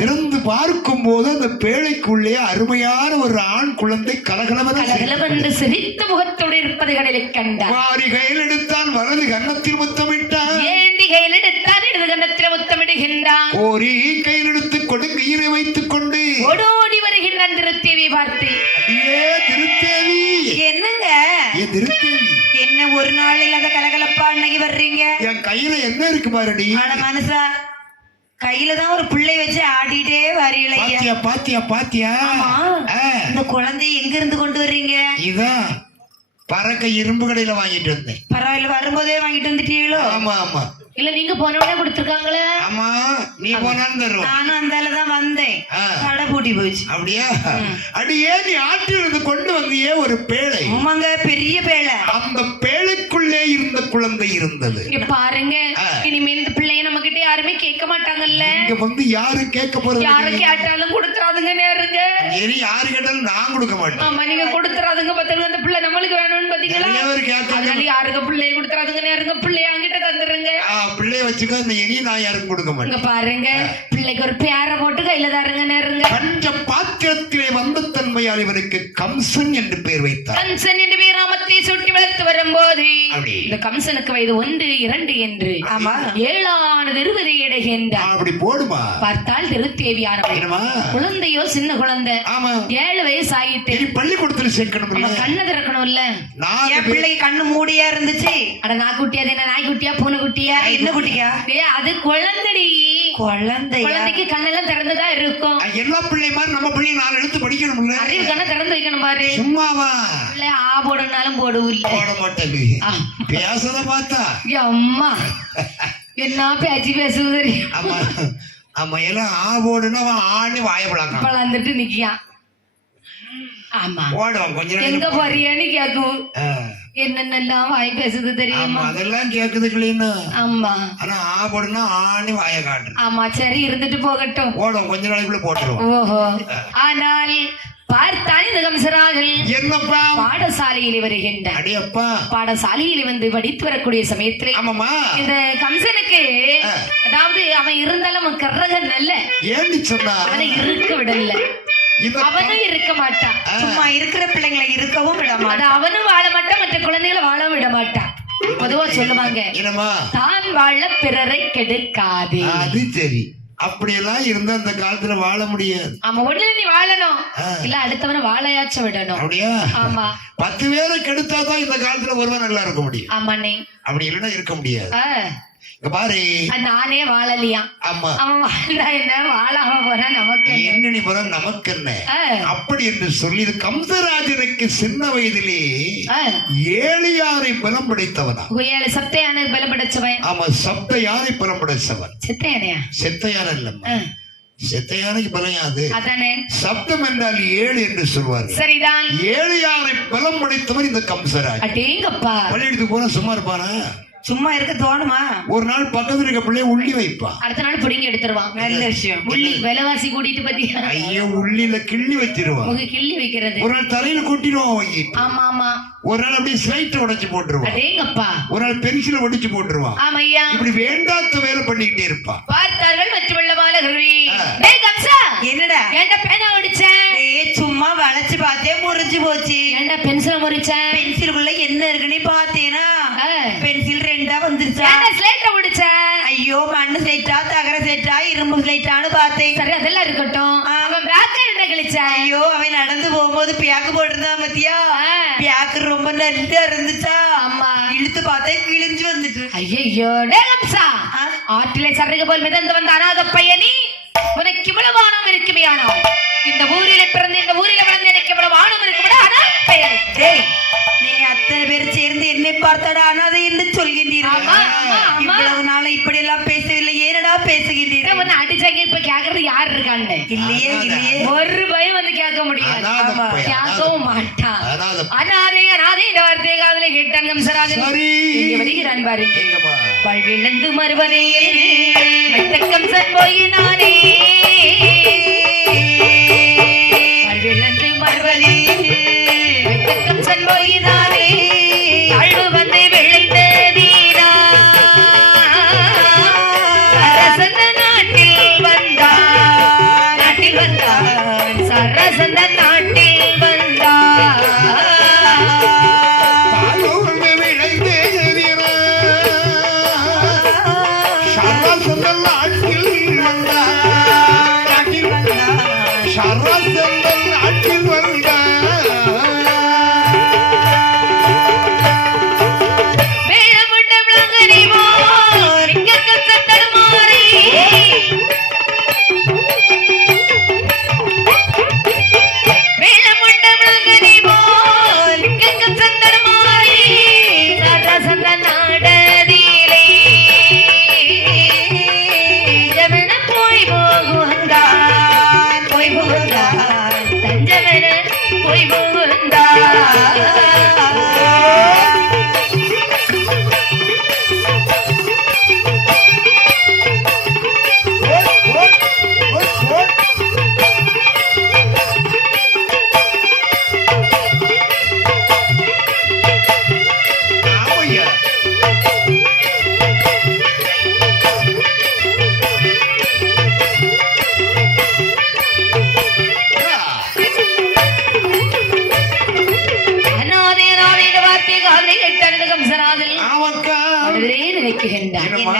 திறந்து பார்க்கும் போது அந்த பேழைக்குள்ளே அருமையான ஒரு ஆண் குழந்தை கலகலவென்று சிரித்த முகத்தோடு இருப்பது கடலில் கண்டார் மாறி கையில் எடுத்தான் வலது கன்னத்தில் முத்தமிட்டான் ஏந்தி கையில் எடுத்தார் இடது கன்னத்தில் முத்தமிடுகின்றான் கோரி கையில் எடுத்து கொடுங்கையிலே வைத்துக் கொண்டு ஓடோடி வருகின்றான் திருத்தேவி பார்த்து அடியே திருத்தேவி என்னங்க ஏ திருத்தேவி என்ன ஒரு நாள் இல்லாத கலகலப்பா அன்னைக்கு வர்றீங்க என் கையில என்ன இருக்கு பாருடி ஆனா மனசா கையில தான் ஒரு பிள்ளை வச்சு ஆடிட்டே வரீங்களா பாத்தியா பாத்தியா பாத்தியா இந்த குழந்தை எங்க இருந்து கொண்டு வர்றீங்க இதான் பறக்க இரும்பு கடையில வாங்கிட்டு வந்தேன் பரவாயில்ல வரும்போதே வாங்கிட்டு வந்துட்டீங்களோ ஆமா ஆமா இல்ல நீங்க போனோடனே கொடுத்துருக்காங்களே ஆமா நீ போனான்னு தருவோம் நானும் அந்தால தான் வந்தேன் கடை பூட்டி போயிடுச்சு அப்படியா அடியே நீ ஆற்றிலிருந்து கொண்டு வந்தியே ஒரு பேழை ஆமாங்க பெரிய பேழை அந்த பேழைக்குள்ளே இருந்த குழந்தை இருந்தது இங்க பாருங்க இனிமே இந்த பிள்ளைய நம்ம கிட்ட யாருமே கேட்க மாட்டாங்கல்ல இங்க வந்து யாரு கேட்க போறது யாரு கேட்டாலும் கொடுத்துறாதுங்க நேருங்க சரி யாரு கேட்டாலும் நான் கொடுக்க மாட்டேன் ஆமா நீங்க கொடுத்துறாதுங்க பாத்தீங்க அந்த பிள்ளை நம்மளுக்கு வேணும்னு பாத்தீங்க கேக்குறீங்களா? நிறைய பேர் கேட்காங்க. அதனால யாருங்க பிள்ளைய கொடுத்துறாதுங்க, நேருங்க பிள்ளைய அங்கிட்ட தந்துருங்க. பிள்ளைய வச்சுக்க, இந்த இனி நான் யாருக்கும் கொடுக்க இங்க மாட்டேன். பாருங்க, பிள்ளைக்கு ஒரு பேரை போட்டு கையில தாருங்க, நேருங்க. பஞ்ச பாத்திரத்திலே வந்த தன்மையால் இவனுக்கு கம்சன் என்று பெயர் வைத்தார். கம்சன் என்று வீராமத்தை சுட்டி வளர்த்து வரும்போது அப்படி. இந்த கம்சனுக்கு வயது 1, 2 என்று ஆமா. 7 இருபதை இடைகின்றார். அப்படி போடுமா? பார்த்தால் திருத்தேவியானவள் என்னமா? குழந்தையோ சின்ன குழந்தை, ஆமா. 7 வயசு ஆயிட்டு. இனி பள்ளிக்கூடத்துல சேர்க்கணும். நம்ம கண்ணு திறக்கணும்ல. என் பிள்ளைக்கு கண்ணு மூடியா இருந்துச்சு. அட நாய்க்குட்டியா, அது என்ன நாய்க்குட்டியா பூனைக்குட்டியா? என்ன குட்டிக்கா? அது குழந்தைடி. குழந்தையா? குழந்தைக்கு கண்ணெல்லாம் திறந்துதான் இருக்கும். எல்லா பிள்ளை மாதிரி நம்ம பிள்ளை 4 எழுத்து படிக்கணும்ல. அறிவு கண்ணை திறந்து வைக்கணும் பாரு. சும்மாவா? இல்ல ஆ போடுனாலும் போடுவில்ல. போட மாட்டேங்க. பேசத பார்த்தா அம்மா என்ன பேச்சு பேசுவது தெரியும். ஆமா ஆமா, எல்லாம் போடுன்னா அவன் ஆணி வாயப்படாங்க பழந்துட்டு நிக்கியான். ஆமா, ஓடுவான் கொஞ்ச எங்க நேரம். போறியான்னு கேக்கும். என்னென்னலாம் வாய் பேசுது ஆமா, தெரியுமா? அதெல்லாம் கேக்குது கிளீனா. ஆமா ஆனா போடுன்னா ஆணி வாய காட்டு. ஆமா, சரி இருந்துட்டு போகட்டும். ஓடும் கொஞ்ச நாளைக்குள்ள போட்டுருவோம். ஓஹோ. ஆனால் பார்த்தால் இந்த கம்சராஜன் என்னப்பா? பாடசாலையில் வருகின்றார். அடியப்பா. பாடசாலையில் வந்து படித்து வரக்கூடிய சமயத்திலே ஆமாமா. இந்த கம்சனுக்கு அதாவது அவன் இருந்தாலும் அவன் கர்ரகன் அல்ல. ஏண்டி சொன்னா? அவனை இருக்க விடல. இந்த அவனும் இருக்க மாட்டான். சும்மா இருக்கிற பிள்ளைங்களை இருக்கவும் விட அது மாட்டான். அவனும் வாழ மாட்டான், மற்ற குழந்தைகளை வாழ விட மாட்டான். பொதுவா சொல்லுவாங்க, என்னமா? தான் வாழ பிறரை கெடுக்காதே. அது சரி. அப்படியெல்லாம் இருந்தா அந்த காலத்துல வாழ முடியாது. ஆமா, ஒண்ணு நீ வாழணும், இல்ல அடுத்தவனை வாழையாச்ச விடணும். அப்படியா? ஆமா 10 பேரை கெடுத்தாதான் இந்த காலத்துல ஒருவன் நல்லா இருக்க முடியும். ஆமாண்ணே. அப்படி இல்லைன்னா இருக்க முடியாது. இங்க பாரு, நானே வாழலையா? ஆமா, அவன் வாழ்ந்தா என்ன, வாழாம போனா நமக்கு என்ன? என்ன நீ போற நமக்கு என்ன? அப்படி என்று சொல்லி இது கம்சராஜனுக்கு சின்ன வயதிலே ஏழியாரை பலம் படைத்தவனா. 7 சத்தையான பலம் படைச்சவன். ஆமா, சப்த யாரை பலம் படைச்சவன். சித்தையானையா? செத்தையான இல்லம்மா, செத்தையானைக்கு பலம் யாது? அதானே. சப்தம் என்றால் 7 என்று சொல்வார்கள். சரிதான். 7 யாரை பலம் படைத்தவன் இந்த கம்சராஜ். அடேங்கப்பா. பள்ளியெடுத்து போனா சும்மா இருப்பானா? சும்மா இருக்க தோணுமா? ஒரு நாள் பக்கத்துல இருக்க பிள்ளைய உள்ளி வைப்பான். அடுத்த நாள் பிடிங்கி எடுத்துருவான். நல்ல விஷயம். உள்ளி விலைவாசி கூட்டிட்டு பத்தியா? ஐயோ, உள்ளில கிள்ளி வச்சிருவான். உங்க கிள்ளி வைக்கிறது. ஒரு நாள் தலையில கொட்டிடுவான் வாங்கிட்டு. ஆமா ஆமா. ஒரு நாள் அப்படியே ஸ்லைட் உடைச்சு போட்டுருவான். அடேங்கப்பா. ஒரு நாள் பென்சில ஒடிச்சு போட்டுருவான். ஆமையா. இப்படி வேண்டாத வேலை பண்ணிக்கிட்டே இருப்பான். பார்த்தார்கள் மற்ற வெள்ளமாலகர்கள். டேய் கம்சா, என்னடா? ஏன்டா பேனா ஒடிச்ச? சும்மா வளைச்சு பார்த்தே முறிஞ்சு போச்சு. ஏன்டா பென்சில முறிச்ச? பென்சிலுக்குள்ள என்ன இருக்குன்னு பார்த்தேனா பென்சில் 2ஆ வந்துருச்சா? ஏன்டா ஸ்லேட்ட ஒடிச்ச? ஐயோ, மண்ணு ஸ்லேட்டா, தகர ஸ்லேட்டா, இரும்பு ஸ்லேட்டான்னு பார்த்தேன். சரி, அதெல்லாம் இருக்கட்டும். அவன் பேக்க என்ன கிழிச்ச? ஐயோ, அவன் நடந்து போகும்போது பியாக்கு போட்டிருந்தான் பத்தியா? பியாக்கு ரொம்ப நல்லா இருந்துச்சா? அம்மா இழுத்து பார்த்தேன், கிழிஞ்சு வந்துட்டு. ஐயோ, டேய் கம்சா, ஆற்றிலே சருகு போல் மிதந்து வந்த அநாத பையனி, உனக்கு இவ்வளவு ஆணவம் இருக்குமே? ஆனால் இந்த ஊரில பிறந்து இந்த ஊரில வளர்ந்து எனக்கு இவ்வளவு ஆணவம் இருக்குமே? அநாத பையனி. டேய், நீங்க அத்தனை பேர் சேர்ந்து என்னை பார்த்தாடா அனாதை என்று சொல்கின்றீர்கள். ஆமா, ஆமா, ஆமா. இவ்வளவு நாள இப்படி எல்லாம் பேசவில்லை, ஏனடா பேசுகின்றீர்கள்? வந்து அடிச்சாங்க. இப்ப கேக்குறது யாரு இருக்கான்னு? இல்லையே இல்லையே. ஒரு பயம் வந்து கேட்க முடியாது. அநாத ஆமா, பையன், கேட்கவும் மாட்டான். அநாத அநாதை அநாதை இந்த வார்த்தையை காதுல கேட்டான் கம்சராஜன். சரி. இங்க வருகிறான் பாருங்க. எங்கம்மா? வாழ்விழந்து மறுவதையே கம்சன் போயினானே. வாழ்விழந்து மறுவதையே கம்சன் போயினானே. தாழ்வு வந்து விளைந்ததீரா. சரசந்த நாட்டில் வந்தான், நாட்டில் வந்தான், சரசந்த நாட்டில் வந்தான். தாழ்வுண்டு விளைந்தேறின சரசந்தல் நாட்டில் வந்தான், நாட்டில் வந்தான், சரசந்தல் நாட்டில் வந்தான். மேளமுண்டம் லங்கனிவோ இங்கக்கம் சந்தடமாரி. மேளமுண்டம் லங்கனிவோ இங்கக்கம் சந்தடமாரி. சரசந்த நாடதிலே கேட்குகின்றார். என்னம்மா?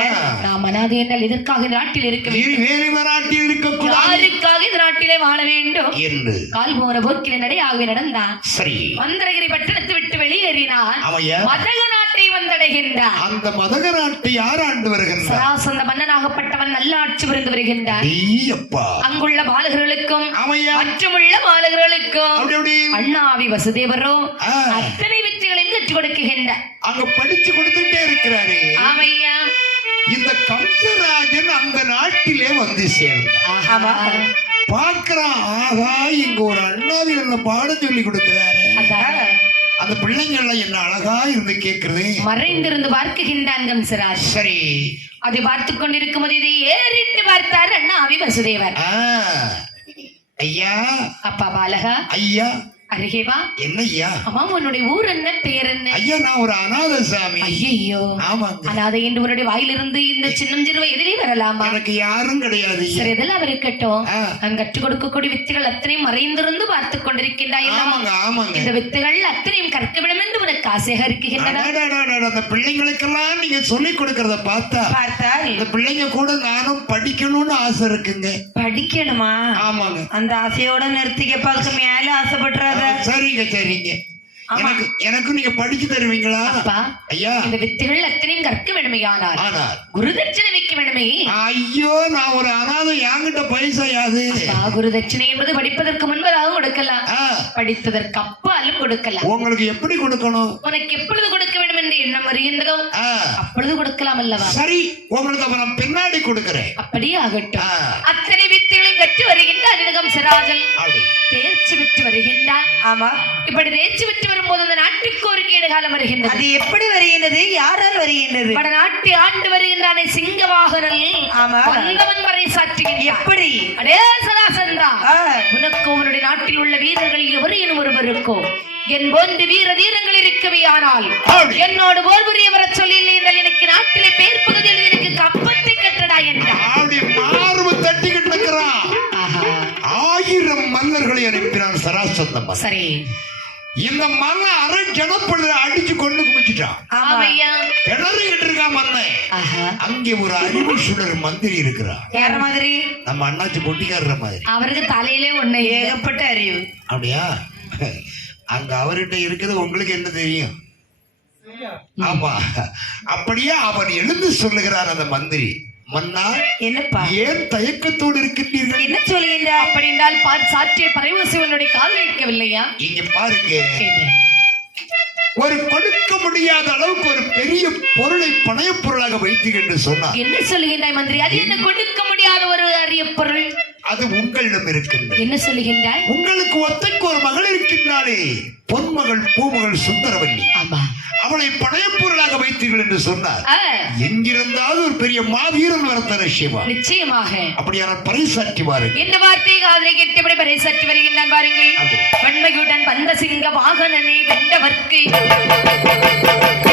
நாம் அனாதை என்றால் இதற்காக இந்த நாட்டில் இருக்க வேண்டும், வேறு நாட்டில் இருக்கக்கூடாது யாருக்காக இந்த நாட்டிலே வாழ வேண்டும் என்று கால் போன போக்கில நடையாகவே நடந்தான். சரி, மந்திரகிரி பட்டணத்தை விட்டு வெளியேறினான். அவையா மதக நாட்டை வந்தடைகின்றான். அந்த மதக நாட்டை யார் ஆண்டு வருகின்றார்? சராசந்த மன்னனாகப்பட்டவன் நல்ல ஆட்சி புரிந்து வருகின்றான். ஐயப்பா, அங்குள்ள பாலகர்களுக்கும் அவையா மற்றுமுள்ள பாலகர்களுக்கும் அப்படி அப்படி அண்ணாவி வசுதேவரும் ஆ. அத்தனை வெற்றிகளையும் கற்றுக் கொடுக்குகின்றார். அங்க படிச்சு கொடுத்துட்டே இருக்கிறாரு. ஆமையா, இந்த கம்சராஜன் அந்த நாட்டிலே வந்து சேர்ந்தான். ஆமா. பார்க்கிறான், ஆகா இங்க ஒரு அண்ணாவி நல்ல பாடம் சொல்லி கொடுக்கிறாரு. அதான் அந்த பிள்ளைங்கள என்ன அழகா இருந்து கேக்குறது. மறைந்திருந்து பார்க்குகின்றான் கம்சராஜ். சரி, அதை பார்த்துக் கொண்டிருக்கும் போது இதை ஏறிட்டு பார்த்தார் அண்ணாவி வசுதேவர். ஆ, ஐயா அப்பா பாலகா, ஐயா அருகே வா. என்ன ஐயா? அம்மா, உன்னுடைய ஊர் என்ன, பேர் என்ன? ஐயா நான் ஒரு அநாத சாமி. ஐயோ, ஆமாங்க, அனாதை என்று உன்னுடைய வாயிலிருந்து இந்த சின்னம் சிறுவை எதிரே வரலாமா? எனக்கு யாரும் கிடையாது ஐயா. சரி, இதெல்லாம் இருக்கட்டும். ஆ. நான் கற்றுக் கொடுக்கக்கூடிய வித்துகள் அத்தனையும் மறைந்திருந்து பார்த்துக் கொண்டிருக்கின்றாய். ஆமாங்க ஆமாங்க. இந்த வித்துகள் அத்தனையும் கற்க வேண்டும் என்று உனக்கு ஆசையாக இருக்கின்றன. அடடடடட, அந்த பிள்ளைங்களுக்கெல்லாம் நீங்க சொல்லி கொடுக்கறத பார்த்தா பார்த்தால் இந்த பிள்ளைங்க கூட நானும் படிக்கணும்னு ஆசை இருக்குங்க. படிக்கணுமா? ஆமாங்க. அந்த ஆசையோட நிறுத்திக்க, அதுக்கு மேல ஆசைப்படுறாத. சரிங்க சரிங்க. எனக்கு நீங்க படிச்சு தருவீங்களா? அப்பா, ஐயா இந்த வித்துகள் அத்தனையும் கற்க வேண்டுமையானால் ஆனால் குருதட்சணை வைக்க வேண்டுமே. ஐயோ நான் ஒரு அனாதை, என்கிட்ட பைசா யாது? அப்பா, குருதட்சணை என்பது படிப்பதற்கு முன்பதாக கொடுக்கலாம், படித்ததற்கு அப்பாலும் கொடுக்கலாம். உங்களுக்கு எப்படி கொடுக்கணும்? உனக்கு எப்பொழுது கொடுக்க வேண்டும் என்று எண்ணம் வருகின்றதோ அப்பொழுது கொடுக்கலாம் அல்லவா? சரி, உங்களுக்கு அப்புறம் பின்னாடி கொடுக்கிறேன். அப்படியே ஆகட்டும். அத்தனை வித்துகளையும் கற்று வருகின்றார் கம்சராஜன். அப்படி தேர்ச்சி பெற்று வருகின்றார். ஆமா. இப்படி தேர்ச்சி பெற்று வரும்போது அந்த நாட்டுக்கு ஒரு கேடு காலம் வருகின்றது. அது எப்படி வருகின்றது? யாரால் வருகின்றது? பட நாட்டை ஆண்டு வருகின்றானே சிங்கவாகனன். ஆமா. வந்தவன் வரை சாற்றுகின்றான். எப்படி? அடே சராசந்தா, ஆ. உனக்கு உன்னுடைய நாட்டில் உள்ள வீரர்கள் எவரையும் ஒருவருக்கோ என் போன்று வீர தீரங்கள் இருக்கவே, ஆனால் என்னோடு போர் புரிய வர சொல்லி இல்லை என்றால் எனக்கு நாட்டிலே பேர் பகுதியில் எனக்கு கப்பத்தை கட்டடா என்றார். அப்படி மார்பு தட்டிக்கிட்டு இருக்கிறான். ஆஹா. 1000 மன்னர்களை அனுப்பினான் சராசந்தம். சரி, இந்த மன்ன அரை ஜனப்பள்ள அடிச்சு கொண்டு குமிச்சிட்டான். ஆமையா. திணறிக்கிட்டு இருக்கான் மன்னன். ஆஹா. அங்கே ஒரு அறிவு சுடர் மந்திரி இருக்கிறான். யார மாதிரி? நம்ம அண்ணாச்சி பொட்டிக்காரர் மாதிரி. அவருக்கு தலையிலே ஒண்ணு ஏகப்பட்ட அறிவு. அப்படியா? அங்க அவர்கிட்ட இருக்கிறது உங்களுக்கு என்ன தெரியும்? ஆமா. அப்படியே அவன் எழுந்து சொல்லுகிறார் அந்த மந்திரி. மன்னா, என்னப்பா ஏன் தயக்கத்தோடு இருக்கின்றீர்கள்? என்ன சொல்லுகின்ற? அப்படி என்றால் சாற்றிய பறைவசிவனுடைய காதல் வைக்கவில்லையா? இங்க பாருங்க, ஒரு கொடுக்க முடியாத அளவுக்கு ஒரு பெரிய பொருளை பணைய பொருளாக வைத்து என்று சொன்னார். என்ன சொல்லுகின்றாய் மந்திரி? அது என்ன கொடுக்க முடியாத ஒரு அரிய பொருள்? அது உங்களிடம் இருக்கின்றது. என்ன சொல்லுகின்றாய்? உங்களுக்கு ஒத்தைக்கு ஒரு மகள் இருக்கின்றாளே, பொன்மகள் பூமகள் சுந்தரவல்லி. ஆமா. அவளை பணையப்பொருளாக வைத்தீர்கள் என்று சொன்னார். எங்கிருந்தாலும் ஒரு பெரிய மாவீரன் வரத்தன சிவா. நிச்சயமாக அப்படியான பறைசாற்றுவார்கள். இந்த வார்த்தையை காதலை கேட்டபடி பறைசாற்றி வருகின்றான் பாருங்கள். வன்மையுடன் வந்த சிங்க வாகனனை வென்றவர்க்கு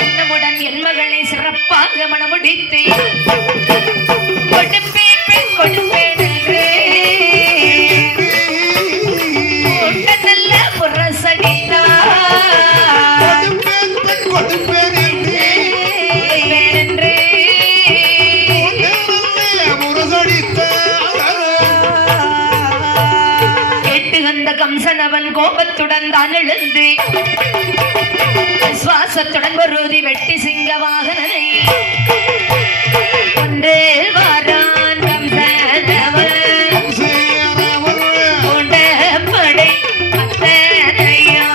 என்னமுடன் என் மகளை சிறப்பாக மணமுடித்து கொடுப்பேன் பெண் கொடுப்பேன் என்று நல்ல புறசடித்தார். கம்சனவன் கோபத்துடன் தான் எழுந்து சுவாசத்துடன் பொருதி வெட்டி சிங்க வாகனனை ஒன்றே வாரான் கம்சனவன் படை அத்தனையா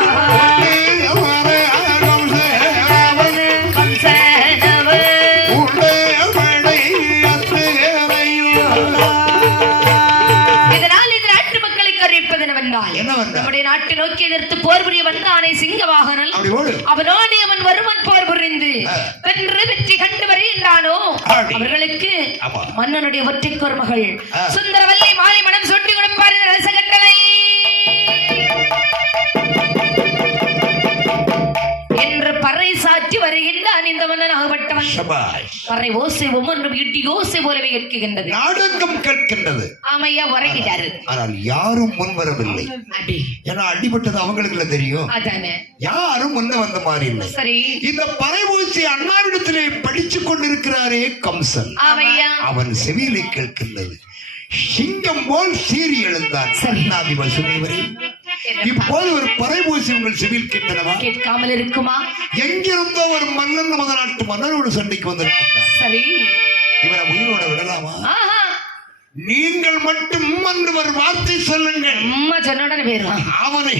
நம்முடைய நாட்டை நோக்கி எதிர்த்து போர் புரிய வந்தானே சிங்கவாகனன். அவனோடு அவன் வருவன் போர் புரிந்து வென்று வெற்றி கண்டு வருகின்றானோ அவர்களுக்கு மன்னனுடைய ஒற்றைக்கு ஒரு மகள் சுந்தரவல்லி மாலை மனம் சொட்டி கொடுப்பார் அரச கட்டளை என்று பறை சாற்றி காட்டி வருகின்றான் இந்த மன்னனாகப்பட்டவன். சபாஷ். பறை ஓசை ஒவ்வொன்றும் இட்டி ஓசை போலவே கேட்கின்றது. நாடகம் கேட்கின்றது. ஆமையா உறங்கிட்டாரு. ஆனால் யாரும் முன் வரவில்லை. அடி ஏன்னா அடிபட்டது அவங்களுக்கு தெரியும். அதானே யாரும் முன்ன வந்த மாதிரி இல்லை. சரி. இந்த பறைபூசி அண்ணாவிடத்திலே படிச்சுக் கொண்டிருக்கிறாரே கம்சன். ஆமையா அவன் செவியிலே கேட்கின்றது. சிங்கம் போல் சீறி எழுந்தான். சன்னாதி வசுதேவரே, இப்போது ஒரு பறைபூசி உங்கள் செவியில் கேட்டனவா? கேட்காமல் இருக்குமா? எங்கிருந்தோ ஒரு மன்னன் நமது நாட்டு மன்னனோடு சண்டைக்கு வந்திருக்கிறார். சரி. இவரை உயிரோட விடலாமா? ஆஹா, நீங்கள் மட்டும் என்று ஒரு வார்த்தை சொல்லுங்கள். அம்மா சொன்னோட போயிடுவான். அவனை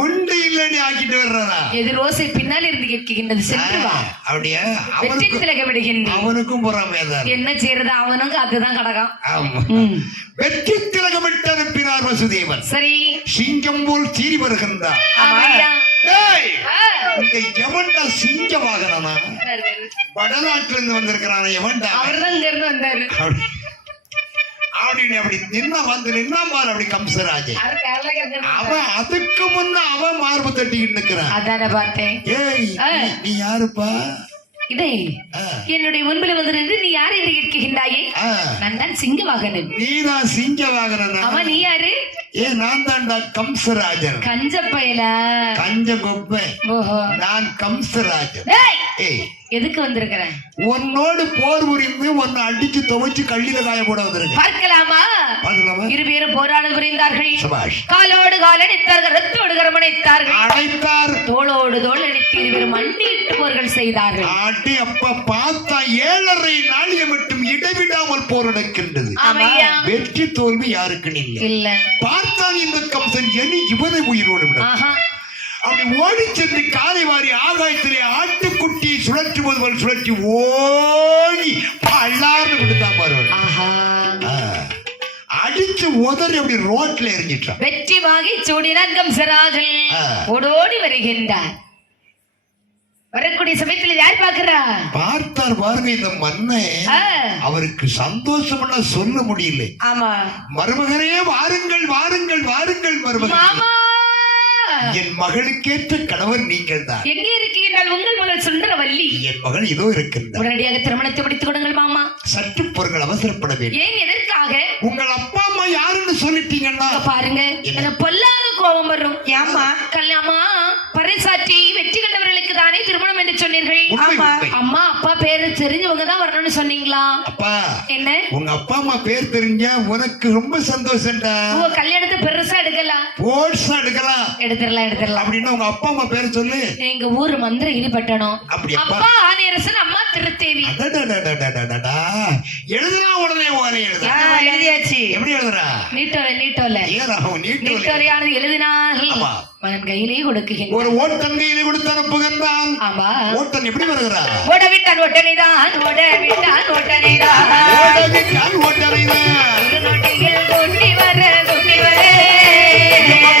ஒன்று இல்லைன்னு ஆக்கிட்டு வர்றாரா? எதிர் ஓசை பின்னால் இருந்து கேட்கின்றது. சென்று வா. அப்படியா? வெற்றி திலக விடுகின்றேன். அவனுக்கும் பொறாமையாதான். என்ன செய்யறது? அவனுக்கு அதுதான் கடகம். ஆமா. வெற்றி திலகமிட்டு அனுப்பினார் வசுதேவன். சரி. சிங்கம் போல் சீறி வருகின்றார். ஆமையா. டேய், இந்த எவன்டா சிங்க வாகனா? வடநாட்டுல இருந்து வந்திருக்கிறான எவன்டா? அவர்தான் இங்க இருந்து வந்தாரு. அப்படின்னு அப்படி நின்னா வந்து நின்னா பாரு அப்படி கம்சராஜே. அவர் கேரளா கேரளா. அவன் அதுக்கு முன்ன அவன் மார்பு தட்டிக்கிட்டு நிக்கிறான். அதான பார்த்தேன். ஏய், நீ யாருப்பா? இடே, என்னுடைய முன்பில் வந்து நின்று நீ யார் என்று கேட்கின்றாயே? நான் தான் சிங்க வாகனன். நீதான் சிங்க வாகனன். அவன் நீ யாரு? நான் தான்டா கம்சராஜன். கஞ்ச பயல. கஞ்ச கொப்பை. ஓஹோ. நான் கம்சராஜன். ஏய், எதுக்கு வந்திருக்கிறேன்? உன்னோடு போர் புரிந்து உன்னை அடிச்சு துவைச்சு கள்ளியில காய போட வந்திருக்கேன். பார்க்கலாமா? இருவேரும் போராட புரிந்தார்கள். சபாஷ். காலோடு கால் அடித்தார்கள், ரத்தோடு கரம் அணைத்தார்கள். அடைத்தார். தோளோடு தோள் அடித்து இருவரும் மண்டியிட்டு போர்கள் செய்தார்கள். ஆட்டி அப்ப பார்த்தா 7.5 நாளிய மட்டும் இடைவிடாமல் போர் நடக்கின்றது. ஆமையா. வெற்றி தோல்வி யாருக்கு இல்ல. பார்த்தான் இந்த கம்சன் எனி இவனை உயிரோடு விட. அப்படி ஓடி சென்று காலை வாரி ஆகாயத்திலே ஆட்டுக்குட்டியை சுழற்றுவது போல் சுழற்றி ஓடி பல்லாறு விடுதான் பாரு. அடிச்சு உதறி அப்படி ரோட்ல எரிஞ்சிட்டான். வெற்றி வாங்கி சூடினான் கம்சராஜன். ஓடோடி வருகின்றார். வரக்கூடிய சமயத்தில் யார் பாக்குறா? பார்த்தார் பாருங்க இந்த மன்னை. அவருக்கு சந்தோஷம் சொல்ல முடியல. ஆமா. மருமகனே வாருங்கள் வாருங்கள் வாருங்கள் மருமகன். என் மகளுக்கேற்ற கணவர் நீங்கள் தான். எங்கே இருக்கீர்கள்? உங்கள் மகள் சுந்தரவல்லி. என் மகள் இதோ இருக்கின்றார். உடனடியாக திருமணத்தை முடித்துக் கொடுங்கள் மாமா. சற்று பொருங்கள் அவசரப்பட வேண்டும். ஏன், எதற்காக? உங்கள் அப்பா அம்மா யாருன்னு சொல்லிட்டீங்கன்னா பாருங்க, எனக்கு பொல்லாத கோபம் வரும். ஏமா கல்யாணமா பறைசாற்றி வெற்றி கண்டவர்களுக்கு தானே திருமணம் என்று சொன்னீர்கள். அம்மா அப்பா பேரு தெரிஞ்சவங்க தான் வரணும்னு சொன்னீங்களா? அப்பா என்ன, உங்க அப்பா அம்மா பேர் தெரிஞ்ச உனக்கு ரொம்ப சந்தோஷம்டா. உங்க கல்யாணத்தை பெருசா எடுக்கலாம், போர்ஸா எடுக்கலாம். எடுத்துடலாம் அப்படின்னா உங்க அப்பா அம்மா பேர் சொல்லு. எங்க ஊர் மந்திரகிரி பட்டணம். அப்பா ஆணையரசன், அம்மா திருத்தேவி. எழுதுனா உடனே ஓலை எழுதுறா. எழுதியாச்சு. எப்படி எழுதுறா? நீட்டோலையானது எழுதினால் மகன் கையிலேயே கொடுக்குகிறேன். ஒரு ஓட்டன் கையிலே கொடுத்து அனுப்புகின்றான். ஆமா. ஓட்டன் எப்படி வருகிறார்? ஓடவிட்டான் ஓட்டனைதான், ஓடவிட்டான் ஓட்டனைதான், ஓடவிட்டான் ஓட்டனைதான். ஒரு நொடியில் கொட்டி வர கொட்டி வர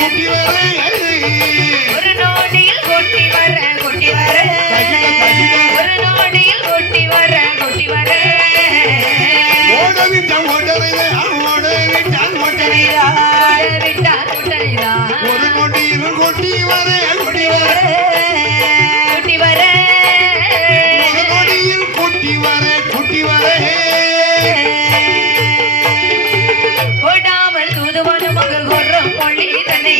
கொட்டி வர, ஒரு நொடியில் கொட்டி வர கொட்டி வர, ஒரு நொடியில் கொட்டி வர கொட்டி வர. ஓடவிட்டான் ஓட்டனைதான், ஓடவிட்டான் ஓட்டனைதான், ஓடவிட்டான் ஓட்டனைதான். ஒரு நொடியில் கொட்டி வர கொட்டி வர கொட்டி வர, ஒரு நொடியில் கொட்டி வர கொட்டி வர. ஓடாமல் தூதுவன மகள் கொர்றம் மொழி தன்னை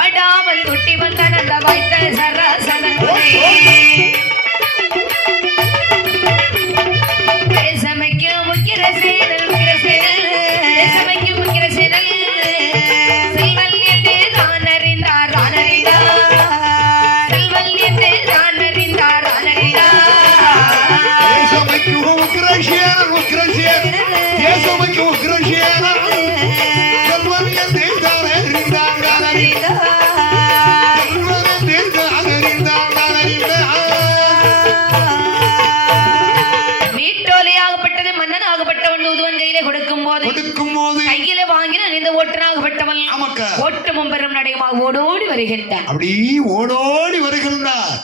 ஓடாமல் குட்டி வந்த நந்த வைத்த சராசன சமைக்கும் முக்கிர சேனல் முக்கிர சேனல் சமைக்கும் முக்கிர சேனல் செல்வல் என்று தான் அறிந்தார் தான் அறிந்தார், செல்வல் என்று தான் அறிந்தார் தான் அறிந்தார். சமைக்கும் உக்ரஷியர் உக்ரஷியர் சமைக்கும் உக்ரஷியர் செல்வல் என்று தான் அறிந்தார் தான் அறிந்தார், செல்வல் என்று தான் அறிந்தார் தான் அறிந்தார். நீட்டோலையாகப்பட்டது மன்னன் ஆகப்பட்டவன் தூதுவன் கையிலே கொடுக்கும் போது கையில வாங்கின இந்த ஓட்டனாகப்பட்டவன் ஓட்டமும் பெரும் நடையமாக ஓடோடி வருகின்றான். அப்படி ஓடோடி வருகின்றார்.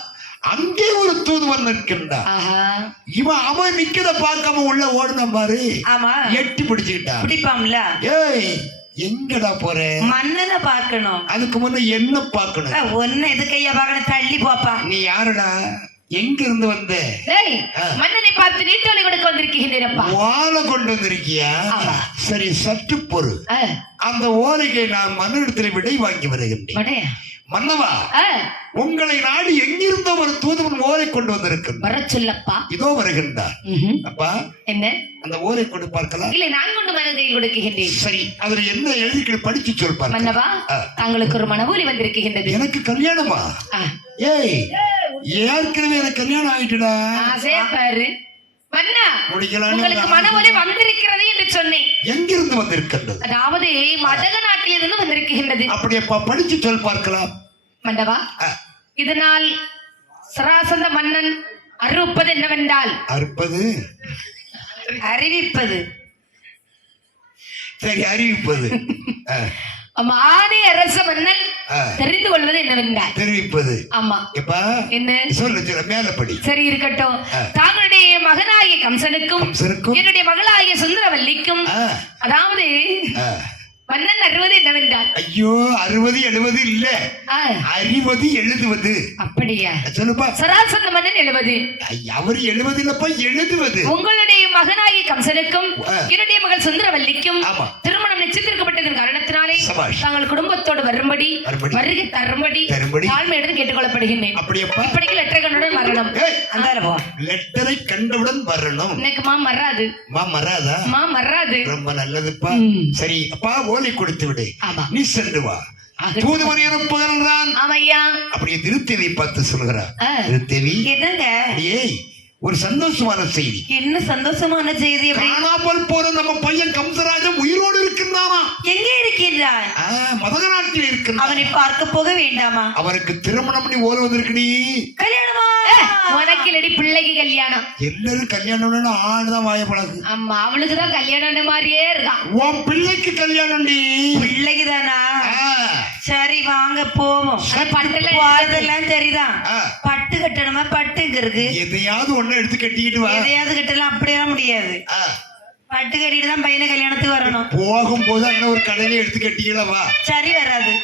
அங்கே ஒரு தூதுவன் நிற்கின்றார். இவன் அவன் நிக்கிறத பார்க்காம உள்ள ஓடுன பாரு. ஆமா. எட்டி பிடிச்சுக்கிட்டான். பிடிப்பாம்ல. ஏய், எங்கடா போற? மன்னனை பார்க்கணும். அதுக்கு முன்ன என்ன பார்க்கணும்? ஒன்னு எதுக்கையா பார்க்கணும்? தள்ளி போப்பா. நீ யாருடா? எங்க இருந்து வந்த? டேய், மன்னனை பார்த்து நீட்டோலை கொடுக்க வந்திருக்கிறேன்ப்பா. ஓலை கொண்டு வந்திருக்கியா? சரி, சற்று பொறு. அந்த ஓலையை நான் மன்னனிடத்துல விடை வாங்கி வருகின்றேன். மன்னவா, உங்களை நாடு எங்கிருந்தோ ஒரு தூதுவன் ஓலை கொண்டு வந்திருக்கிறேன். வர சொல்லப்பா. இதோ வருகின்றார். அப்பா, என்ன அந்த ஓலை கொண்டு பார்க்கலாம். இல்லை, நான் கொண்டு மனதில் கொடுக்கின்றேன். சரி, அதுல என்ன எழுதி படிச்சு சொல் பார்க்கலாம். மன்னவா, தங்களுக்கு ஒரு மனவோலி வந்திருக்கின்றது. எனக்கு கல்யாணமா? ஏய், ஏற்கனவே எனக்கு கல்யாணம் ஆயிட்டுடா. பாரு மன்னா, உங்களுக்கு மனவோலி வந்திருக்கிறது என்று சொன்னேன். எங்கிருந்து வந்திருக்கின்றது? அதாவது மதக நாட்டிலிருந்து வந்திருக்கின்றது. அப்படியேப்பா, படிச்சு சொல் பார்க்கலாம். மன்னவா, இதனால் சராசந்த மன்னன் அறிவிப்பது என்னவென்றால், அறிவிப்பது. சரி, அறிவிப்பது. ஆணை அரச மன்னன் தெரிந்து கொள்வது என்னவென்றால், தெரிவிப்பது. ஆமா. எப்பா என்ன சொல்லு, மேலப்படி. சரி, இருக்கட்டும். தாங்களுடைய மகனாகிய கம்சனுக்கும் என்னுடைய மகளாகிய சுந்தரவல்லிக்கும், அதாவது மன்னன் அறிவது என்னவென்றால், ஐயோ, 60 70 இல்ல, 60 எழுதுவது. அப்படியா? சொல்லுப்பா. சராசந்த மன்னன் 70. அவர் 70 இல்லப்பா, எழுதுவது. உங்களுடைய மகனாகிய கம்சனுக்கும் என்னுடைய மகள் சுந்தரவல்லிக்கும் திருமணம் நிச்சயித்திருக்கப்பட்டதன் காரணத்தினாலே தாங்கள் குடும்பத்தோடு வரும்படி வருகை தரும்படி தாழ்மையுடன் கேட்டுக்கொள்ளப்படுகின்றேன். இப்படிக்கு லெட்டரை கண்டவுடன் வரணும். லெட்டரை கண்டவுடன் வரணும். எனக்குமா மறாது. மறாதா? மறாது. ரொம்ப நல்லதுப்பா. சரி அப்பா, ஓலை கொடுத்து விடு. நீ சென்று வா. தூதுவன் அனுப்புகிறான். ஆமையா. அப்படியே திருத்தேவி பார்த்து சொல்கிறார். திருத்தேவி, என்னங்க? ஏய், ஒரு சந்தோஷமான செய்தி. என்ன சந்தோஷமான செய்தி? காணாமல் போற நம்ம பையன் கம்சராஜன் உயிரோடு இருக்கின்றானா? எங்கே இருக்கின்றான்? மதக நாட்டில் இருக்கின்றான். அவனை பார்க்க போக வேண்டாமா? அவருக்கு திருமணம் பண்ணி ஓலை வந்திருக்கடி. கல்யாணமா? உனக்கு இல்லடி பிள்ளைக்கு கல்யாணம். எல்லாரும் கல்யாணம்னு ஆளுதான் வாய பழகு. ஆமா, அவளுக்குதான் கல்யாணம் மாதிரியே இருக்கான். உன் பிள்ளைக்கு கல்யாணம். பிள்ளைக்கு தானா? சரி, வாங்க போவோம். போறதெல்லாம் சரிதான். பட்டு கட்டணுமா? பட்டுங்க இருக்கு. எதையாவது ஒண்ணு எடுத்து கட்டிக்கிட்டு வா. எதையாவது கட்டலாம், அப்படியெல்லாம் முடியாது. பட்டு கட்டிட்டு தான் பையனை கல்யாணத்துக்கு வரணும். போகும்போது அங்க ஒரு கடையில எடுத்து கட்டிக்கலாம். வா. சரி, வராது.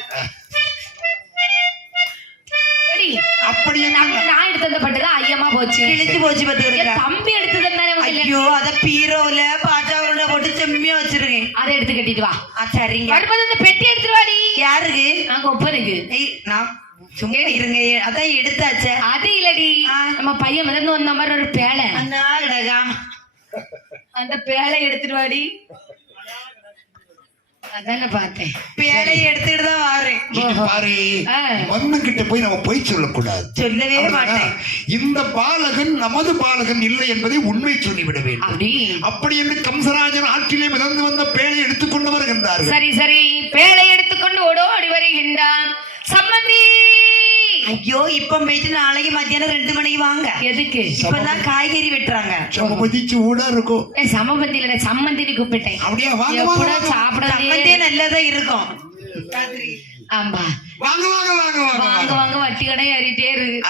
அப்படி நான் எடுத்து வந்த பட்டுதான் ஐயமா போச்சு, கிழிச்சு போச்சு. பத்து தம்பி எடுத்தது என்ன? ஐயோ, அத பீரோல பாட்டாவோட போட்டு செம்மியா வச்சிருக்கேன். அதை எடுத்து கட்டிட்டு வா. சரிங்க. வரும்போது அந்த பெட்டி எடுத்துட்டு வாடி. யாருக்கு? நாங்க ஒப்பனுக்கு. நான் சும்மா இருங்க, அதான் எடுத்தாச்சே. அது இல்லடி, நம்ம பையன் மிதந்து வந்த மாதிரி ஒரு பேலை. அந்த பேலை எடுத்துட்டு வாடி. அதான பார்த்தேன். பேலை எடுத்துட்டு தான் வாரேன். பாரு, மண்ணு கிட்ட போய் நம்ம போய் சொல்லக்கூடாது. சொல்லவே மாட்டேன். இந்த பாலகன் நமது பாலகன் இல்லை என்பதை உண்மை சொல்லிவிட வேண்டும். அப்படி என்று கம்சராஜன் ஆற்றிலே மிதந்து வந்த பேழை எடுத்துக்கொண்டு வருகின்றார்கள். சரி சரி, பேழை எடுத்துக்கொண்டு ஓடி வருகின்றான் சம்மந்தி. ஐயோ, இப்ப போயிட்டு நாளைக்கு மத்தியானம் 2 மணிக்கு வாங்க. எதுக்கு? இப்பதான் காய்கறி வெட்டுறாங்க. சமபதி சூடா இருக்கும். சமபதி இல்ல, சம்மந்தினு கூப்பிட்டேன். அப்படியே வாங்க. சாப்பிட நல்லதா இருக்கும். ஆமா, வாங்க வாங்க வாங்க வாங்க வாங்க. வட்டி கடை ஏறிட்டே இருக்கு.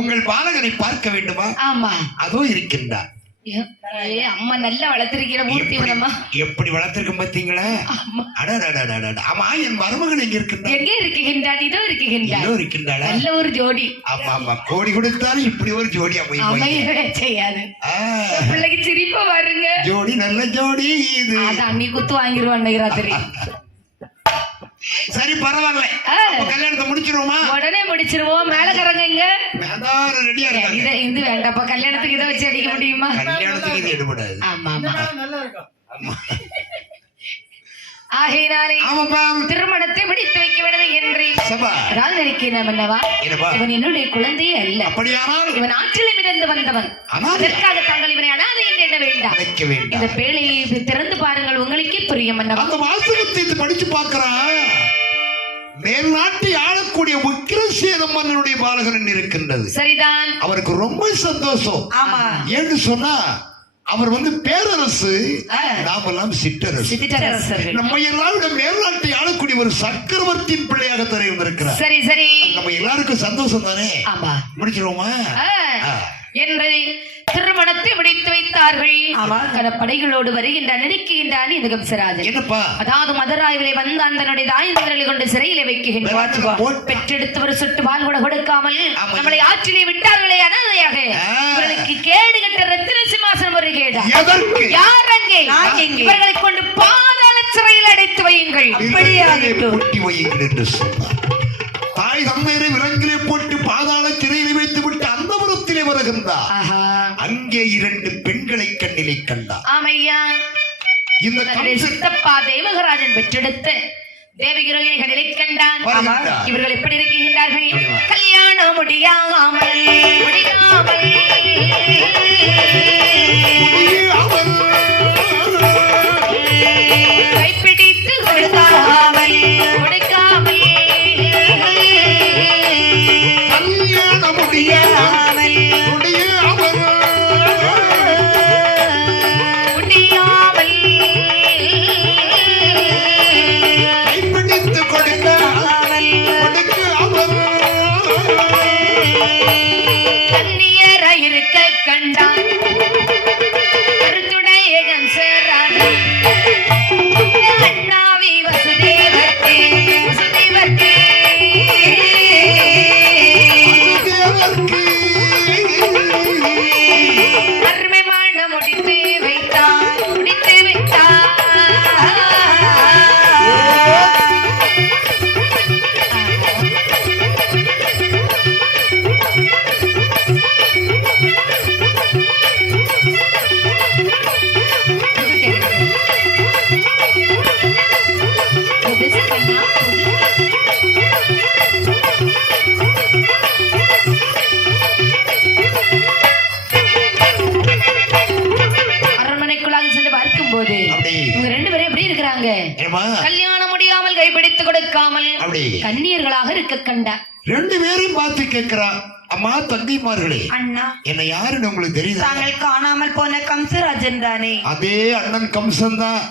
உங்கள் பாலகனை பார்க்க வேண்டுமா? ஆமா, அதோ இருக்கின்றார். அம்மா நல்லா வளர்த்திருக்கிற மூர்த்தி. எப்படி வளர்த்திருக்கும் பாத்தீங்களா? ஆமா, என் மருமகன் எங்க இருக்கின்றான்? எங்க இருக்குகின்றான்? இதோ இருக்கின்றாள். நல்ல ஒரு ஜோடி. ஆமா ஆமா, கோடி கொடுத்தாலும் இப்படி ஒரு ஜோடி அமையவே செய்யாது. பிள்ளைக்கு சிரிப்பா பாருங்க. ஜோடி நல்ல ஜோடி இது. அண்ணி குத்து வாங்கிருவான் ராத்திரி. சரி, பரவாயில்ல. கல்யாணத்தை முடிச்சிருவோமா? உடனே முடிச்சிருவோம். மேலக்காரங்க இங்க ரெடியா இருக்காங்க. இது வேண்டாப்பா, கல்யாணத்துக்கு இதை வச்சு அடிக்க முடியுமா? கல்யாணத்துக்கு இது எடுபடாது. ஆமா ஆமா. ஆகையினாலே திருமணத்தை முடித்து வைக்க வேண்டும் என்று இவன் என்னுடைய குழந்தையே அல்ல. அப்படியானால் இவன் ஆற்றிலே மிதந்து வந்தவன். அதற்காக தாங்கள் இவனை அனாதை என்று எண்ண வேண்டாம். இந்த பேழையை திறந்து பாருங்கள், உங்களுக்கே புரியும். அந்த வாசகத்தை படிச்சு பார்க்கிறான். மேல் நாட்டை ஆளக்கூடிய உக்கிரசேன மன்னனுடைய பாலகன் இருக்கின்றது. சரிதான். அவருக்கு ரொம்ப சந்தோஷம். ஆமா, ஏன்னு சொன்னா அவர் பேரரசு, நாமெல்லாம் சிற்றரசு. நம்ம எல்லாரும் மேல்நாட்டை ஆளக்கூடிய ஒரு சக்கரவர்த்தியின் பிள்ளையாக தெரிவித்திருக்கிறார். சரி சரி, நம்ம எல்லாருக்கும் சந்தோஷம் தானே? முடிச்சிருவோமா? என்று திருமணத்தை முடித்து வைத்தார்கள். படைகளோடு வருகின்ற நெருக்குகின்றான் இந்த கம்சராஜன். அதாவது மதுராவிலே வந்து அந்தனுடைய தாயந்தர்களை கொண்டு சிறையிலே வைக்கின்றார். பெற்றெடுத்தவர் சொட்டு பால் கூட கொடுக்காமல் நம்மளை ஆற்றிலே விட்டார்களே அனாதையாக. இவர்களுக்கு கேடு கட்ட ரத்தின சிம்மாசனம் ஒரு கேடா? யார் அங்கே? இவர்களை கொண்டு பாதாள சிறையில் அடைத்து வையுங்கள். அப்படியே என்று சொன்னார். தாய் தந்தையரை விலங்கிலே போட்டு பாதாள சிறையில் வைத்து விட்டு அந்த புறத்திலே வருகின்றார். அங்கே 2 பெண்களை கண்ணிலே கண்டார். ஆமையா, இந்த சித்தப்பா தேவகராஜன் பெற்றெடுத்த தேவகிரோகிணிகளை கண்டான். இவர்கள் எப்படி இருக்கின்றார்கள்? கல்யாணம் முடியாமல் கைப்பிடித்து கொடுக்காமல் கல்யாணம் முடியாமல் கண்டான். கருத்துடைய கம்சராஜன் அண்ணாவி வசுதேவர்க்கே அருமைமான முடித்து வைத்தார். கல்யாணம் முடியாமல் கைப்பிடித்து கொடுக்காமல் கன்னியர்களாக இருக்க கண்டார். 2 பேரும் பார்த்து கேட்கிறான். அம்மா தங்கைமார்களே, அண்ணா என்ன யாருன்னு உங்களுக்கு தெரியுதா? தாங்கள் காணாமல் போன கம்சராஜன் தானே? அதே அண்ணன் கம்சன் தான்.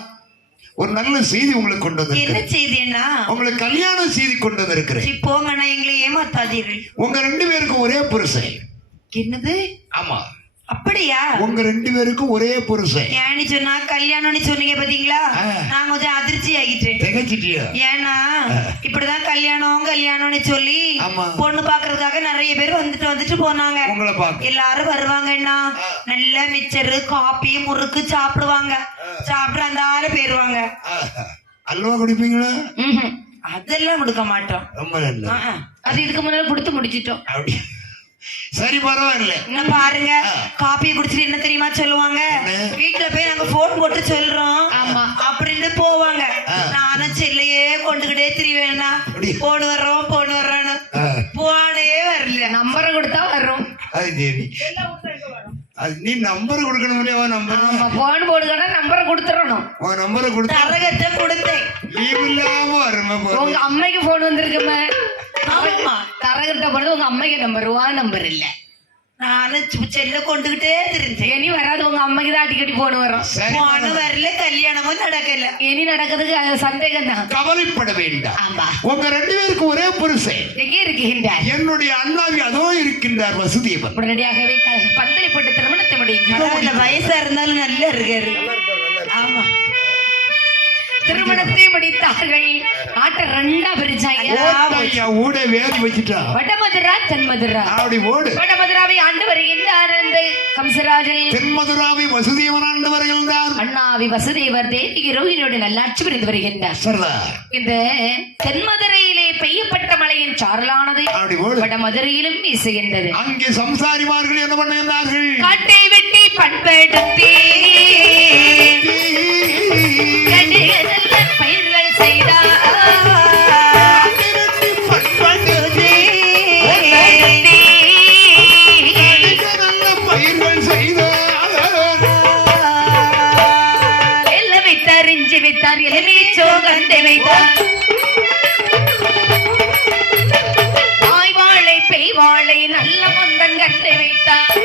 ஒரு நல்ல செய்தி உங்களுக்கு கொண்டு வந்து. என்ன செய்தினா? உங்களுக்கு கல்யாண செய்தி கொண்டு வந்திருக்கிறேன். போங்கண்ணா, எங்களை ஏமாத்தாதீர்கள். உங்க 2 பேருக்கும் ஒரே புருஷன். என்னது? ஆமா, அப்படியா? உங்க 2 பேருக்கும் ஒரே புருஷன். ஏன்னு சொன்னா கல்யாணம்னு சொன்னீங்க பாத்தீங்களா, நான் கொஞ்சம் அதிர்ச்சி ஆகிட்டேன். ஏன்னா இப்படிதான் கல்யாணம்னு சொல்லி பொண்ணு பாக்குறதுக்காக நிறைய பேர் வந்துட்டு போனாங்க. எல்லாரும் வருவாங்கன்னா நல்ல மிச்சரு காப்பி முறுக்கு சாப்பிடுவாங்க. சாப்பிட்டு அந்த ஆளு போயிருவாங்க. அல்வா குடிப்பீங்களா? அதெல்லாம் கொடுக்க மாட்டோம். ரொம்ப நல்ல. அது இதுக்கு முன்னாடி கொடுத்து முடிச்சிட்டோம். சரி, பரவாயில்ல. என்ன பாருங்க, காப்பி குடிச்சிட்டு என்ன தெரியுமா சொல்லுவாங்க? வீட்டுல போய் நாங்க போன் போட்டு சொல்றோம் அப்படின்னு போவாங்க. நானும் செல்லையே கொண்டுகிட்டே திரிவேன்னா போன் வர்றோம் வர்றோன்னு போனே வரல. நம்பரை கொடுத்தா வர்றோம். நீ நம்பர் கொடுக்கணும். நம்பர் போன் போடுறா நம்பரை கொடுத்துடணும். நம்பரை கொடுத்து அரகத்தை கொடுத்தேன். லீவ் இல்லாம உங்க அம்மைக்கு போன் வந்திருக்குமே. தரகிட்ட போறது உங்க அம்மைக்கு நம்பர் இல்ல. நானும் செல்ல கொண்டுகிட்டே தெரிஞ்சேன். இனி வராது, உங்க அம்மைக்கு தான் அடிக்கடி போன் வரும். போன வரல, கல்யாணமும் நடக்கல. இனி நடக்கிறதுக்கு சந்தேகம் தான். கவலைப்பட வேண்டாம். உங்க 2 பேருக்கு ஒரே புருஷன். எங்கே இருக்கின்றார்? என்னுடைய அண்ணாவி அதோ இருக்கின்றார் வசுதேவன். உடனடியாகவே பந்தலை போட்டு திருமணத்தை முடியும். வயசா இருந்தாலும் நல்லா இருக்காரு. ஆமா, திருமணத்தை முடித்தார்கள். நாட்டை 2ஆ பிரிச்சாங்க. வடமதுரா தென்மதுரா. வடமதுராவை ஆண்டு வருகின்றார் அந்த கம்சராஜன். தென்மதுராவை வசுதேவன் ஆண்டு வருகின்றார். அண்ணாவி வசுதேவர் தேவி ரோஹிணியோடு நல்லாட்சி புரிந்து வருகின்றார். இந்த தென்மதுரையிலே பெய்யப்பட்ட மழையின் சாரலானது வடமதுரையிலும் வீசுகின்றது. அங்கே சம்சாரிமார்கள் என்ன பண்ணுகிறார்கள்? காட்டை வெட்டி பண்படுத்தி பயிர்கள் செய்தார். எல்லாம் வைத்தார், இஞ்சி வைத்தார், எலுமிச்சை சோகந்தை வைத்தார். வாய் வாழை பெய் வாழை நல்ல மந்தன் கட்டை வைத்தார்.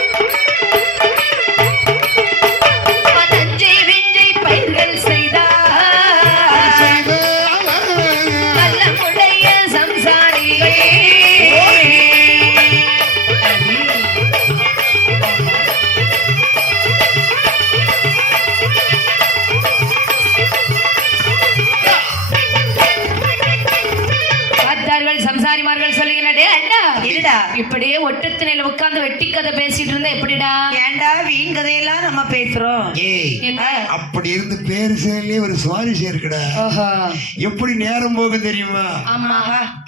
பயிர்கள் செய்தார். நல்ல முடைய சம்சாரிகள் ஒட்டத்திணையில உட்கார்ந்து வெட்டி கதை பேசிட்டு இருந்தா எப்படிடா? ஏன்டா வீண் கதையெல்லாம் நம்ம பேசுறோம்? ஏய் என்ன? அப்படி இருந்து பேரு செயலே ஒரு சுவாரஸ்யம் இருக்குடா. ஓஹோ. எப்படி நேரம் போகும் தெரியுமா? ஆமா.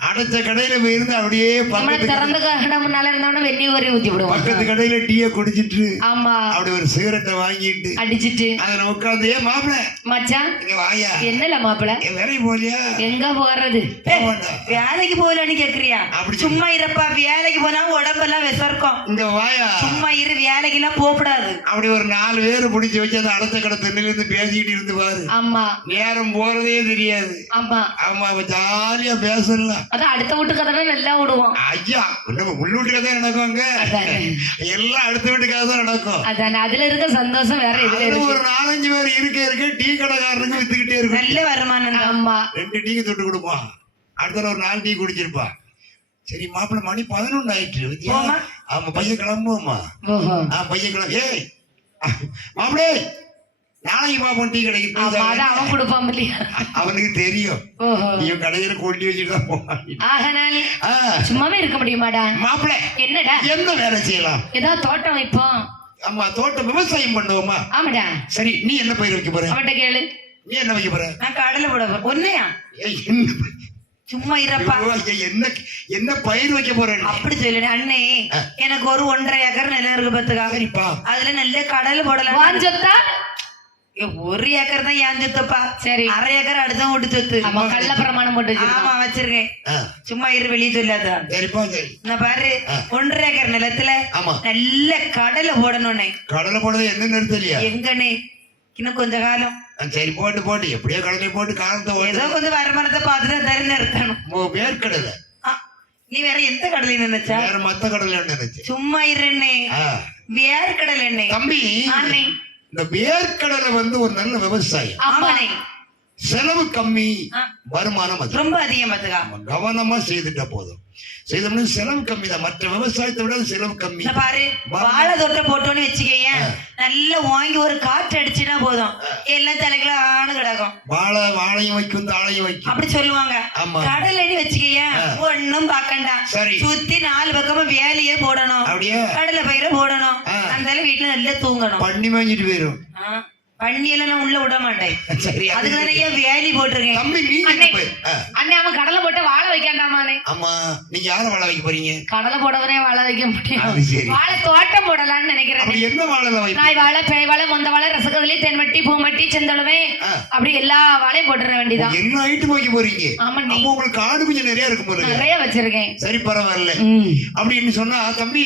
அடுத்த கடையில போயிருந்து அப்படியே நம்மள திறந்த கடை முன்னால இருந்தவன வெந்நீர் வரி ஊத்தி விடுவோம். பக்கத்து கடையில டீய குடிச்சிட்டு ஆமா அப்படி ஒரு சிகரெட்டை வாங்கிட்டு அடிச்சிட்டு அதுல உட்காந்து ஏன் மாப்பிள மச்சான் இங்க வாயா என்னல மாப்பிள வேலைக்கு போலியா எங்க போறது? வேலைக்கு போகலன்னு கேக்குறியா? அப்படி சும்மா இருப்பா. வேலைக்கு போனா உடம்பெல்லாம் விசர்க்கும். இங்க வாயா சும்மா இரு. வேலைக்கு எல்லாம் போகக்கூடாது. அப்படி ஒரு 4 பேரு பிடிச்சி வச்சு அந்த அடுத்த கடை திண்ணில இருந்து பேசிக்கிட்டு இருந்து பாரு. ஆமா நேரம் போறதே தெரியாது. ஆமா ஆமா ஜாலியா பேசலாம். அதான் அடுத்த வீட்டு கதை நல்லா விடுவோம். ஐயா நம்ம உள்ளூட்டுக்கு தான் நடக்கும்ங்க. எல்லாம் அடுத்த வீட்டுக்காக தான் நடக்கும். அதானே அதுல இருக்க சந்தோஷம் வேற இதுல அதுல இருக்கு. ஒரு 4-5 பேர் இருக்க டீ கடைக்காரனுக்கு வித்துக்கிட்டே இருக்கும். நல்ல வருமானம் தான். ஆமா 2 டீக்கு தொட்டு கொடுப்பான். அடுத்த ஒரு 4 டீ குடிச்சிருப்பான். சரி மாப்பிள்ள மணி 11 ஆயிட்டு வித்தியா. ஆமா பையன் கிளம்புவோமா? ஓஹோ. பையன் கிளம்பு. ஏய் மாப்பிளே நாளைக்கு பாப்போம் டீ கடைக்கு. ஆமா அதான் அவன் கொடுப்பான் இல்லையா? அவனுக்கு தெரியும். ஓஹோ. நீ கடையில கொண்டு வச்சுட்டு தான் போவான். ஆகனால சும்மாவே இருக்க முடியுமாடா? மாப்பிள என்னடா என்ன வேலை செய்யலாம்? ஏதாவது தோட்டம் வைப்போம். ஆமா தோட்டம் விவசாயம் பண்ணுவோமா? ஆமாடா. சரி நீ என்ன பயிர் வைக்க போற? அவன்கிட்ட கேளு. நீ என்ன வைக்க போற? நான் கடலை போட போறேன். ஒன்னையா? ஏய், என்ன சும்மா இருப்பா. என்ன என்ன பயிர் வைக்க போற? அப்படி சொல்லு அண்ணே. எனக்கு ஒரு 1.5 ஏக்கர் நிலம் இருக்கு பாத்துக்கா. சரிப்பா. அதுல நல்ல கடலை போடலாம். வாஞ்சொத்தா? 1 ஏக்கர் தான் ஏன் சொத்தப்பா. சரி. 1/2 ஏக்கர் அடுத்த வீட்டு சொத்து. ஆமா கள்ள பிரமாணம் போட்டு வச்சிருக்கான். ஆமா வச்சிருக்கேன். சும்மா இரு வெளியே சொல்லாத. சரிப்பா சரி. நான் பாரு 1.5 ஏக்கர் நிலத்துல ஆமா நல்ல கடலை போடணும்னே. கடலை போடுறது என்ன நிறுத்தலையா? எங்கண்ணே இன்னும் கொஞ்ச காலம். சரி போட்டு எப்படியோ கடலை போட்டு காலத்தை ஏதோ கொஞ்சம் வருமானத்தை பார்த்துட்டு தரு நிறுத்தணும். வேர்க்கடலை. நீ வேற எந்த கடலை நினைச்சா? வேற மத்த கடலை நினைச்சு. சும்மா இருண்ணே. வேர்க்கடலை எண்ணெய். தம்பி ஆண்ணே. இந்த வேர்க்கடலை ஒரு நல்ல விவசாயம். ஆமாண்ணே. செலவு கம்மி வருமானம் அதிகம். ரொம்ப அதிகம் பாத்துக்கா. கவனமா செய்துட்டா போதும். செய்தோம்னா செலவு கம்மி தான். மற்ற விவசாயத்தை விட செலவு கம்மி. பாரு வாழை தொட்ட போட்டோன்னு வச்சுக்கேன். நல்லா வாங்கி ஒரு காற்று அடிச்சுனா போதும் எல்லாம் தலைக்குள்ள ஆணு கிடக்கும். வாழையும் வைக்கும் தாழையும் வைக்கும் அப்படி சொல்லுவாங்க. கடலைன்னு வச்சுக்கேன் ஒண்ணும் பாக்கண்டா. சுத்தி 4 பக்கமும் வேலையே போடணும். அப்படியே கடலை பயிரை போடணும். அந்த வீட்டுல நல்லா தூங்கணும். பண்ணி வாங்கிட்டு போயிரும். பண்ணி எல்லாம் நான் உள்ள விட மாட்டேன். அதுக்கு நிறைய வேலி போட்டிருக்கேன். அண்ணே அவன் கடலை போட்டு வாழை வைக்காண்டாமானே. ஆமா நீங்க யார வாழை வைக்க போறீங்க? கடலை போடவனே வாழை வைக்க முடியும். வாழை தோட்டம் போடலாம்னு நினைக்கிறேன். என்ன வாழை? நாய் வாழை, பேய் வாழை, மொந்த வாழை, ரசகதலி, தென்வட்டி, பூமட்டி, செந்தளவே அப்படி எல்லா வாழையும் போட்டுற வேண்டியதான். என்ன ஐட்டம் வைக்க போறீங்க? ஆமா உங்களுக்கு காடு கொஞ்சம் நிறைய இருக்கும் போது. நிறைய வச்சிருக்கேன். சரி பரவாயில்ல. அப்படின்னு சொன்னா தம்பி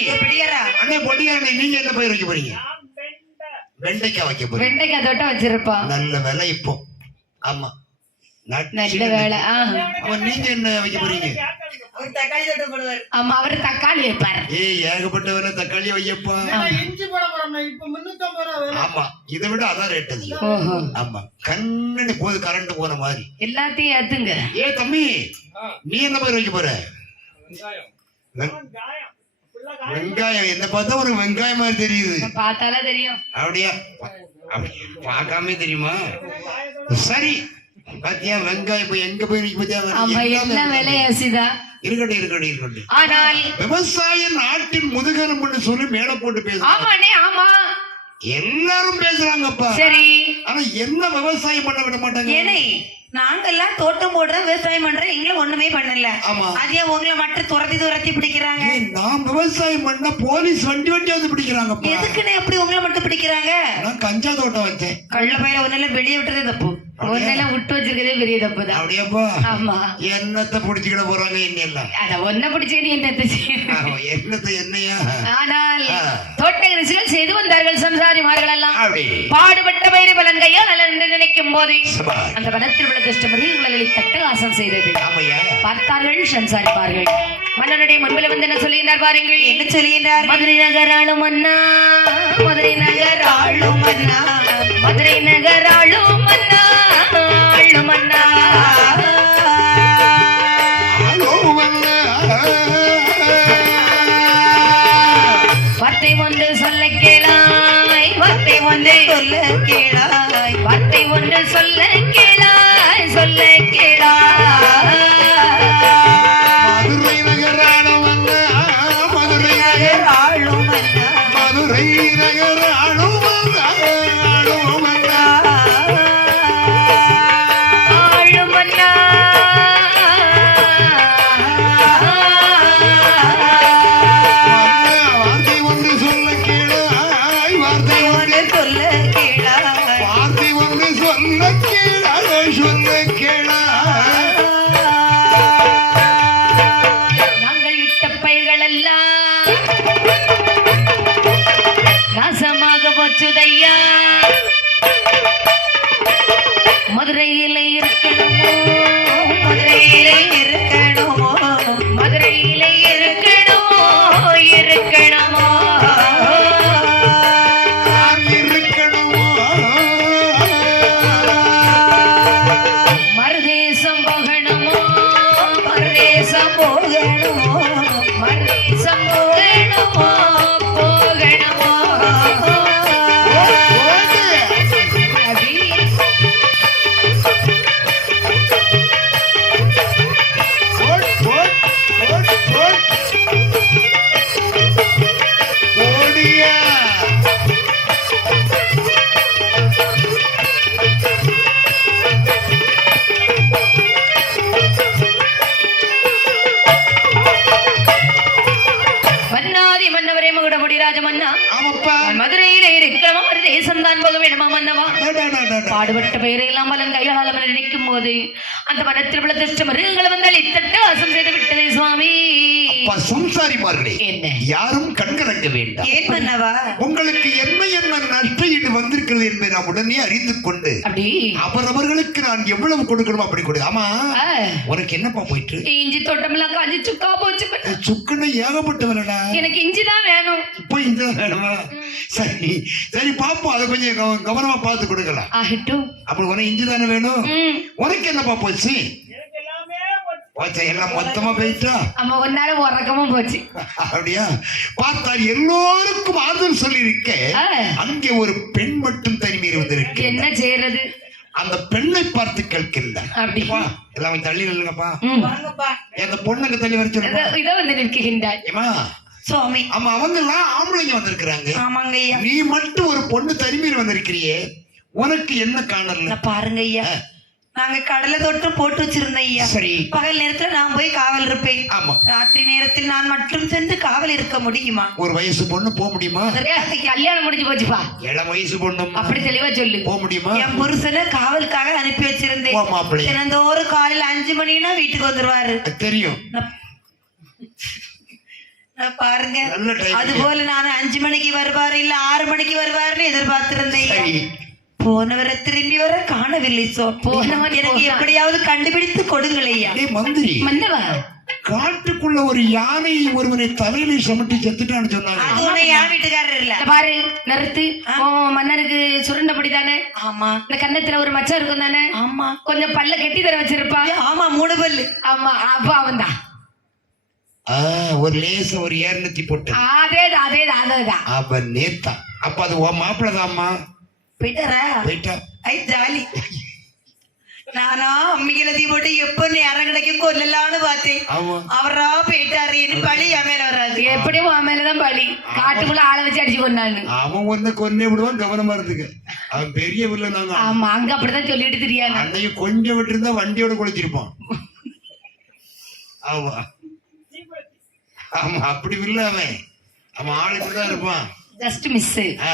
அண்ணே பொடியாரே நீங்க என்ன பயிர் வைக்க போறீங்க? வெண்டைக்காய் வைக்க போறீங்க. வெண்டைக்காய் தோட்டம் வச்சிருப்பா. நல்ல வேலை இப்போ. ஆமா நல்ல வேலை. நீங்க என்ன வைக்க போறீங்க? தக்காளி தோட்டம் போடுவார். ஆமா அவரு தக்காளி வைப்பாரு. ஏகப்பட்ட வேலை தக்காளி வையப்பா. இஞ்சி போட போறோம் இப்ப 350 ரூபாய். ஆமா இதை விட அதான் ரேட் அது. ஆமா கண்ணு போது கரண்ட் போன மாதிரி எல்லாத்தையும் ஏத்துங்க. தம்பி நீ என்ன பயிர் வைக்க போற? வெங்காயம். என்ன பார்த்தா ஒரு வெங்காயம் மாதிரி தெரியுது. பார்த்தாலே தெரியும். அப்படியா? பார்க்காம தெரியுமா? சரி பாத்தியா வெங்காயம் இப்ப எங்க போய் எல்லாம் விலையாசிதா இருக்கட்டும். ஆனால் விவசாய நாட்டின் முதுகெலும்புன்னு சொல்லி மேல போட்டு பேசுறாங்க. ஆமா எல்லாரும் பேசுறாங்கப்பா. சரி ஆனா என்ன விவசாயம் பண்ண விட மாட்டாங்க. நாங்கெல்லாம் தோட்டம் போடுறோம் விவசாயம் பண்றோம். எங்களை ஒண்ணுமே பண்ணல. அதே உங்களை மட்டும் துரத்தி பிடிக்கிறாங்க. நான் விவசாயம் பண்ண போலீஸ் வண்டி வந்து பிடிக்கிறாங்க. எதுக்குன்னு எப்படி உங்களை மட்டும் பிடிக்கிறாங்க? நான் கஞ்சா தோட்டம் வச்சேன். கள்ள பயிர ஒன்னெல்லாம் வெளியே விட்டுறதே தப்பு. ஒன்னெல்லாம் விட்டு வச்சிருக்கதே பெரிய தப்பு தான். அப்படியாப்பா? ஆமா. என்னத்தை பிடிச்சுக்கிட போறாங்க என்ன? அத ஒன்ன பிடிச்சுக்கிட்டு என்னத்தை என்னையா? ஆனால் தோட்ட கிருஷிகள் செய்து வந்தார்கள் சம்சாரிமார்கள் எல்லாம். பாடுபட்ட பயிர் பலன்கையோ நல்ல நினைக்கும் போது அந்த வனத்தில் உள்ள திருஷ்டமரிகளை தட்டகாசம் செய்தது. பார்த்தார்கள் சம்சாரிப்பார்கள். மன்னனுடைய முன்பில் வந்து என்ன சொல்லுகிறார் பாருங்கள். என்ன சொல்லுகிறார்? மதுரை நகராளும் மன்னா, மதுரை நகராளும் மன்னா, மதுரை நகராளும் மன்னா, ஆளும் மன்னா. வார்த்தை ஒன்று சொல்ல கேளாய், வார்த்தை ஒன்று சொல்ல கேளாய், வார்த்தை ஒன்று சொல்ல கேளாய், சொல்ல கேளாய். மதுரை நகராளும் மன்னா, மதுரை நகர் ஆளும் மன்னா மதுரை நகர் ஆளும் மன்னா ஆளும் மன்னா ஆளும் மன்னா வார்த்தை ஒன்று சொல்ல கேளாய் வார்த்தை ஒன்று சொல்ல கேளாய் வார்த்தை ஒன்று சொல்ல கேளாய் சொல்ல கேளாய் நாங்கள் இட்ட பயிர்கள் எல்லாம் நாசமாக போச்சுதையா மதுரையில இருக்கணுமோ மதுரையிலே இருக்கணுமோ மதுரையில இருக்கணுமோ இருக்கணுமோ நான் இருக்கணுமோ மறுதேசம் போகணுமோ பரதேசம் போகணுமோ மறுதேசம் போகணுமோ போகணுமோ அபி ஓடியா மன்னாதி மன்னவரே மகுடமுடி ராஜ மன்னா ஆமாப்பா மதுரையில இருக்கிறவன் ஒரு தேசம் தான் போக வேண்டுமா மன்னவா அடடடடட. பாடுபட்ட பெயரையெல்லாம் மலன் கையாளம் நினைக்கும் போது அந்த மனத்தில் உள்ள திருஷ்ட மிருகங்களை வந்தால் இத்தட்டு வாசம் செய்து விட்டதே சுவாமி அப்பா சம்சாரிமார்களே என்ன? யாரும் கண்கலங்க வேண்டாம் ஏன் மன்னவா உங்களுக்கு என்ன என்ன நஷ்டஈடு வந்திருக்கிறது என்பதை நாம் உடனே அறிந்து கொண்டு அப்படி அவரவர்களுக்கு நான் எவ்வளவு கொடுக்கணும் அப்படி கொடு ஆமா ஆ, உனக்கு என்னப்பா போயிட்டு இஞ்சி தோட்டமெல்லாம் காஞ்சி சுக்கா போச்சு சுக்குன்னு ஏகப்பட்டவரடா எனக்கு இஞ்சி தான் வேணும் இப்போ இந்த வேணுமா சரி சரி பாப்போம் அதை கொஞ்சம் கவனமா பார்த்து கொடுக்கலாம் ஆகட்டும் அப்படி உனக்கு இஞ்சி தானே வேணும் ம். உனக்கு என்னப்பா போச்சு போச்சா எல்லாம் மொத்தமா போயிட்டா அம்மா ஒரு நேரம் உறக்கமும் போச்சு அப்படியா பார்த்தால் எல்லோருக்கும் ஆறுதல் சொல்லி இருக்க ஆ. அங்கே ஒரு பெண் மட்டும் தனிமீறி வந்திருக்கு என்ன செய்யறது அந்த பெண்ணை பார்த்து கேட்கல அப்படி. எல்லாம் கொஞ்சம் தள்ளி நில்லுங்கப்பா ம். அந்த பொண்ணுக்கு தள்ளி வர சொல்லுங்க இதோ வந்து நிற்கின்றாய் ஏமா சுவாமி ஆமா அவங்க எல்லாம் ஆம்பளைங்க வந்திருக்கிறாங்க ஆமாங்க ஐயா நீ மட்டும் ஒரு பொண்ணு தனிமீறி வந்திருக்கிறியே உனக்கு என்ன காணல நான் பாருங்க ஐயா நாங்க கடலை தொட்டு போட்டு வச்சிருந்தோம் ஐயா சரி பகல் நேரத்துல நான் போய் காவல் இருப்பேன் ஆமா ராத்திரி நேரத்தில் நான் மட்டும் சென்று காவல் இருக்க முடியுமா ஒரு வயசு பொண்ணு போக முடியுமா அதற்கு கல்யாணம் முடிஞ்சு போச்சுப்பா இளம் வயசு பொண்ணு அப்படி தெளிவா சொல்லு போக முடியுமா என் புருஷனை காவலுக்காக அனுப்பி வச்சிருந்தேன் ஓ, மாப்பிள்ளை. தினந்தோறும் காலையில 5 மணினா வீட்டுக்கு வந்துருவாரு தெரியும் நான் பாருங்க நல்ல time. அது போல நான் 5 மணிக்கு வருவாரு இல்ல 6 மணிக்கு வருவாருன்னு எதிர்பார்த்திருந்தேன் ஐயா. சரி போனவரை திரும்பி வர காணவில்லை சோ போனவன் எனக்கு போனான். எப்படியாவது கண்டுபிடித்து கொடுங்கள் ஐயா டேய் மந்திரி மன்னவா காட்டுக்குள்ள ஒரு யானை ஒருவனை தலையில சுமட்டி செத்துட்டான்னு சொன்னாங்க அது ஒண்ணு என் வீட்டுக்காரர் இல்ல இத பாரு நிறுத்து உன் மன்னருக்கு சுருண்டபடி தானே ஆமா இந்த கன்னத்துல ஒரு மச்சம் இருக்கும் தானே ஆமா கொஞ்சம் பல்ல கெட்டி தர வச்சிருப்பா ஆமா 3 பல்லு ஆமா அப்பா அவன் தான் ஒரு லேச ஒரு ஏர்நத்தி போட்டு அதேதான் அப்ப நேத்தா அப்ப அது உன் மாப்பிள்ளதாம்மா போயிட்டாரா போயிட்டா ஐ ஜாலி நானா அம்மிகளை தீ போட்டு எப்ப நேரம் கிடைக்கும் கொல்லலான்னு பார்த்தேன் ஆமா அவரா போயிட்டாரு இனி பழி என் மேல வராது எப்படியும் உன் மேலதான் பலி காட்டுக்குள்ள ஆளை வச்சு அடிச்சு கொண்டாங்க அவன் ஒன்ன கொன்னே விடுவான் கவனமா இருந்துக்க அவன் பெரிய வில்ல நாங்க ஆமா அங்க அப்படிதான் சொல்லிட்டு தெரியாது அன்னைக்கு கொஞ்சம் விட்டு இருந்தா வண்டியோட குளிச்சிருப்பான் ஆமா ஆமா அப்படி வில்ல அவன் ஆளுக்கு தான் இருப்பான் ஜஸ்ட் மிஸ் ஆ.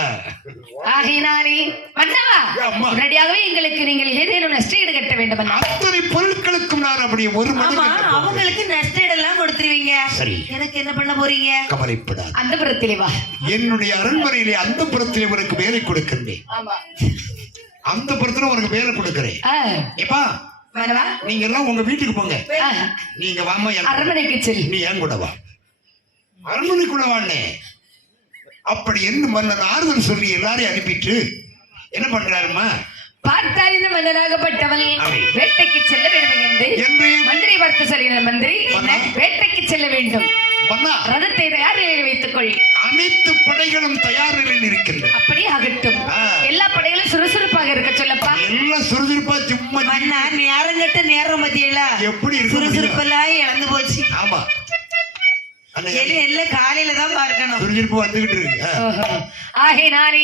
ஆகையினாலே மன்னவா அம்மா. உடனடியாகவே எங்களுக்கு நீங்கள் ஏதேனும் நஷ்டஈடு கட்ட வேண்டும் அண்ணா. அத்தனை பொருட்களுக்கும் நான் அப்படி ஒரு ஆமா மனிதன் அவங்களுக்கு நஷ்டம் எல்லாம் கொடுத்துருவீங்க சரி எனக்கு என்ன பண்ண போறீங்க கவலைப்படாது அந்த புறத்திலே வா என்னுடைய அரண்மனையிலே அந்த புறத்திலே உனக்கு வேலை கொடுக்கின்றேன் ஆமா அந்த புறத்துல உனக்கு வேலை கொடுக்கிறேன் ஆ, எப்பா மன்னவா நீங்க எல்லாம் உங்க வீட்டுக்கு போங்க ஆ, நீங்க வாமா என் கூட. அரண்மனைக்கு செல் நீ என் கூட வா அரண்மனைக்குள்ள வாண்ணே அப்படி என்று மன்னன் ஆறுதல் சொல்லி எல்லாரையும் அனுப்பிட்டு என்ன பண்றாருமா பார்த்தால் இந்த மன்னனாகப்பட்டவன் அப்படி. வேட்டைக்கு செல்ல வேண்டும் என்று என்று மந்திரி பார்த்து சொல்கிறார் மந்திரி மன்னா. வேட்டைக்கு செல்ல வேண்டும் மன்னா ரதத்தை தயார் நிலையில் வைத்துக் கொள் அனைத்து படைகளும் தயார் நிலையில் இருக்கின்றன அப்படியே ஆகட்டும் ஆ. எல்லா படைகளும் சுறுசுறுப்பாக இருக்க சொல்லப்பா எல்லாம் சுறுசுறுப்பா சும்மா மண்ணா நேரம் கட்ட நேரம் பத்தியல எப்படி இருக்கு சுறுசுறுப்பெல்லாம் இழந்து போச்சு ஆமா அந்த எல்லாம் காலையில தான் பார்க்கணும். சுறுசுறுப்பு வந்துகிட்டு இருக்கு. ஆகையினாலே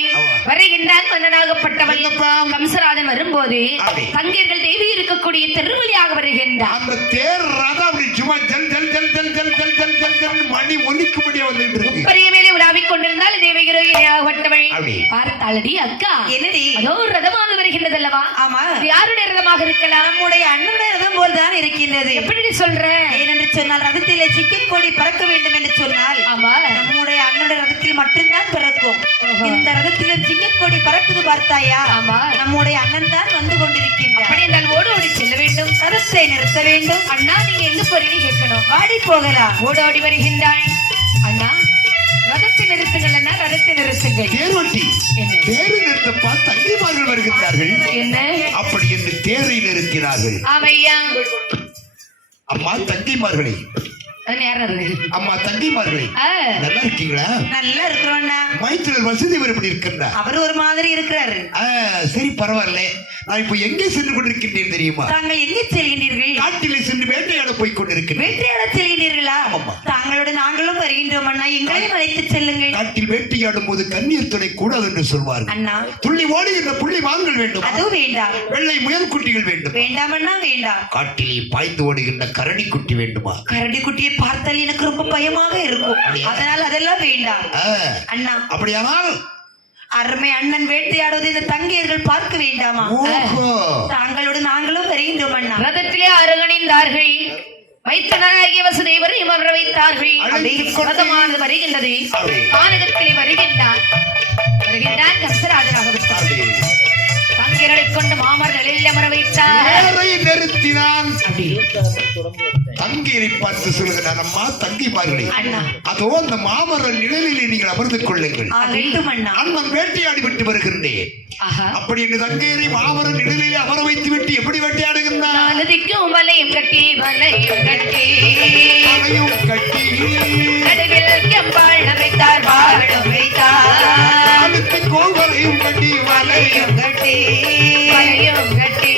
வருகின்றான் மன்னனாகப்பட்டவன் கம்சராஜன் வரும்போது தங்கர்கள் தேவி இருக்கக்கூடிய திருவழியாக வருகின்றான். அந்த தேர் ரதம் அப்படி சும்மா ஜல் ஜல் ஜல் ஜல் ஜல் ஜல் ஜல் ஜல் ஜல் மணி ஒலிக்கும்படியா வந்துட்டு இருக்கு. பெரிய மேலே உலாவிக் கொண்டிருந்தால் தேவகிரோகியாகப்பட்டவள் பார்த்தாளடி அக்கா, என்னடி அதோ ரதமாக வருகின்றது அல்லவா? ஆமா. யாருடைய ரதமாக இருக்கலாம்? நம்முடைய அண்ணனுடைய ரதம் போல்தான் இருக்கின்றது. எப்படி சொல்ற? ஏனென்று சொன்னால் ரதத்திலே சிக்கன் கோடி பறக்க வேண்டும் என்று சொன்னால் ஆமா, நம்முடைய அண்ணனுடைய ரதத்தில் மட்டும்தான் பிறக்கும். இந்த ரதத்திலே சிக்கன் கோடி பறக்குது பார்த்தாயா? ஆமா, நம்முடைய அண்ணன் தான் வந்து கொண்டிருக்கின்றார். அப்படி என்றால் ஓடி ஓடி செல்ல வேண்டும், ரதத்தை நிறுத்த வேண்டும். அண்ணா நீங்க எங்க போறீங்க கேட்கணும். வாடி போகலாம். ஓடோடி வருகின்றாய். அண்ணா ரதத்தை நிறுத்துங்கள், அண்ணா ரதத்தை நிறுத்துங்கள். தேர்வட்டி என்ன? தேரை நிறுத்தப்பா தங்கிமார்கள் வருகிறார்கள். என்ன அப்படி என்று தேரை நிறுத்தினார்கள். ஆமையா, அம்மா தங்கிமார்களே, அம்மா தங்கிமார்களே, நல்லா இருக்கீங்களா? நல்லா இருக்கிறோம்னா. மைத்திரர் வசதி எப்படி இருக்கின்றார்? அவர் ஒரு மாதிரி இருக்கிறாரு. சரி பரவாயில்ல. நான் இப்போ எங்கே சென்று கொண்டிருக்கின்றேன் தெரியுமா? தாங்கள் எங்கே செல்கின்றீர்கள்? காட்டிலே சென்று வேட்டையாட போய் கொண்டிருக்கிறேன். வேட்டையாட செல்கின்றீர்களா? தாங்களோட நாங்களும் வருகின்றோம் அண்ணா, எங்களையும் அழைத்து செல்லுங்கள். காட்டில் வேட்டையாடும் போது கண்ணீர் துணை கூடாது என்று சொல்வார்கள் அண்ணா. துள்ளி ஓடுகின்ற புள்ளி வாங்கல் வேண்டும், அதுவும் வேண்டாம். வெள்ளை முயல் குட்டிகள் வேண்டும், வேண்டாம் அண்ணா வேண்டாம். காட்டிலே பாய்ந்து ஓடுகின்ற கரடி குட்டி வேண்டுமா? கரடி குட்டியை பார்த்தால் எனக்கு ரொம்ப பயமாக இருக்கும், அதனால் அதெல்லாம் வேண்டாம் அண்ணா. அப்படியானால் அருமை அண்ணன் வேட்டையாடுவது இந்த தங்கையர்கள் பார்க்க வேண்டாமா? தாங்களோடு நாங்களும் வருகின்றோம் அண்ணா. ரதத்திலே அரங்கணிந்தார்கள். வைத்தனாகிய வசுதேவரையும் அமர வைத்தார்கள். ரதமானது வருகின்றது. கானகத்திலே வருகின்றான் கம்சராஜனாக விட்டார். தங்கையர்களை கொண்டு மாமர் நிலையில் அமர வைத்தார். நிறுத்தினான். தங்கையை பார்த்து சொல்லுகிறார், அம்மா தங்கிமார்களே, அதோ அந்த மாமர நிழலிலே நீங்கள் அமர்ந்து கொள்ளுங்கள். அண்ணன் வேட்டையாடி விட்டு வருகின்றேன். அப்படி என்று தங்கையரை மாமர நிழலிலே அமர வைத்து விட்டு எப்படி வேட்டையாடுகின்றார்? வலையும் கட்டி வலையும் கட்டி வலையும் கட்டி நடுவில் கெம்பாள் வைத்தார், வாழும் வைத்தார், கோவலையும் கட்டி வலையும் கட்டி வலையும் கட்டி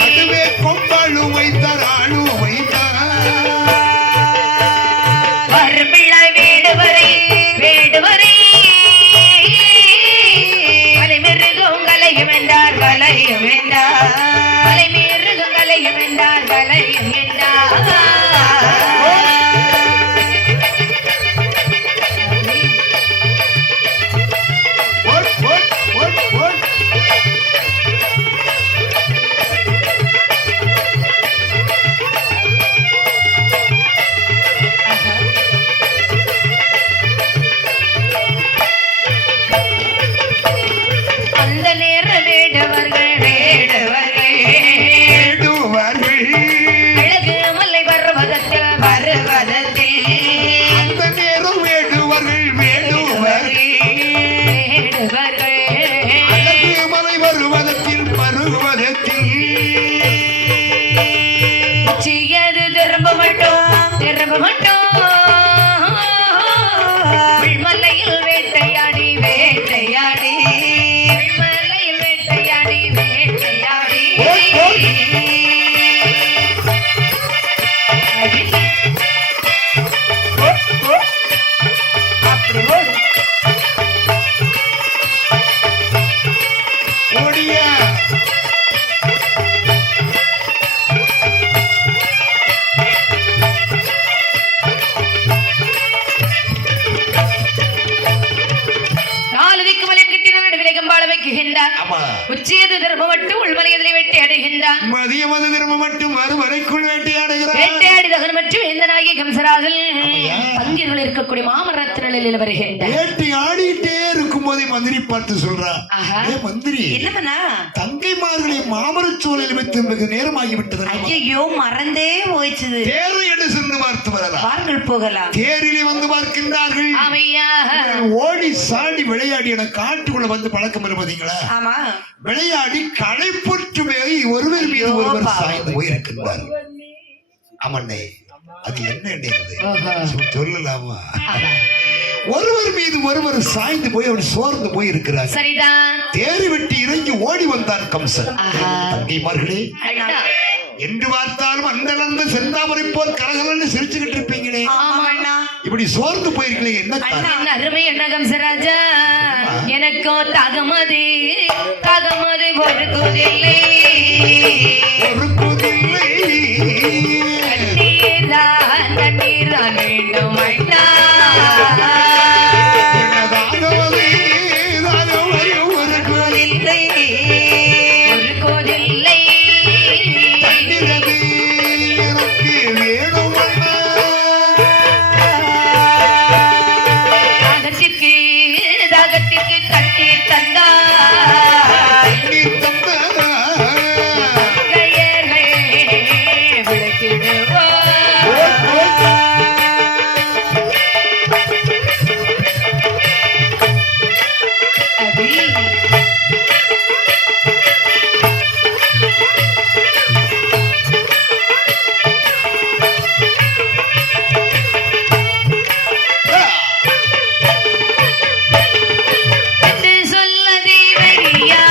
நடுவே கொம்பாளும் வைத்தார், ஆளும் வைத்தார். பிள்ளை வேடுவரை வேடுவரை வலைமிருகம் கலையும் என்றார், கலையும் என்றார், வலைமிருகம் கலையும் என்றார், கலையும் என்றார். அந்த நேர வேடுவர்கள் வேடுவர்கள் அழகு மலை பர்வதத்தில் பர்வதத்தில் அந்த நேரம் வேடுவர்கள் வேடுவர்கள் அழகு மலை பருவதத்தில் பருவதத்தில் செய்யது திரும்ப மட்டும் மலையில் வேட்டையாடி வேட்டையாடி மலையில் வேட்டையாடி வேட்டையாடி ஓடியா நாலுதிக்கு மலை கட்டின நடுவிலே கம்பாள வைக்கின்றார். உச்சியது திரும்ப மட்டும் உள்மலையதிலே வேட்டையாடுகின்றார். மதியமது திரும்ப மட்டும் வரைக்குள் வேட்டையாடுகிறார். வேட்டையாடி தகன் மற்றும் எந்தனாகிய கம்சராஜன் பங்கிர்கள் இருக்கக்கூடிய மாமரத்தினில் வருகின்றார். வேட்டையாடிட்டே இருக்கும் போதே மந்திரி பார்த்து சொல்றான், மந்திரி என்னமண்ணா தங்கைமார்களை மாமரச்சோலையில் வைத்து மிக நேரமாகிவிட்டது. ஐயோ மறந்தே போயிடுச்சு. தேரை எடு சென்று பார்த்து வரலாம். வார்கள் போகலாம். தேரிலே வந்து பார்க்கின்றார்கள். ஓடி சாடி விளையாடி என காட்டுக்குள்ள வந்து பழக்கம் இருப்பீங்களா? ஆமா. விளையாடி களைப்புற்று ஒருவர் மீது ஒருவர் சாய்ந்து போயிருக்கின்றார். ஆமண்ணே, அது என்ன சொல்லலாமா? ஒருவர் மீது ஒருவர் சாய்ந்து போய் அவர் சோர்ந்து போய் இருக்கிறார். சரிதான். தேரி விட்டு இறங்கி ஓடி வந்தான் கம்சன். தங்கைமார்களே, என்று பார்த்தாலும் அந்த செந்தாமரை போல் கலகலன்னு சிரிச்சுக்கிட்டு இருப்பீங்களே. ஆமா அண்ணா. இப்படி சோர்ந்து போயிருக்கீங்க என்ன காரணம்? என்ன அருமை என்ன கம்சராஜா, எனக்கோ தகமது தகமது பொறுக்குதில்லை, பொறுக்குதில்லை. தண்ணீர்தான் தண்ணீர்தான் வேண்டும் அண்ணா, தாகமது தாகமது பொறுக்குதில்லை, பொறுக்குதில்லை. தண்ணீரது எனக்கு வேணும் அண்ணா. தாகத்திற்கு தாகத்திற்கு தண்ணீர் தந்தா, தண்ணீர் தந்த கையர்கள் விளக்கிடுவோம். அடி என்று சொல்ல தேவையா,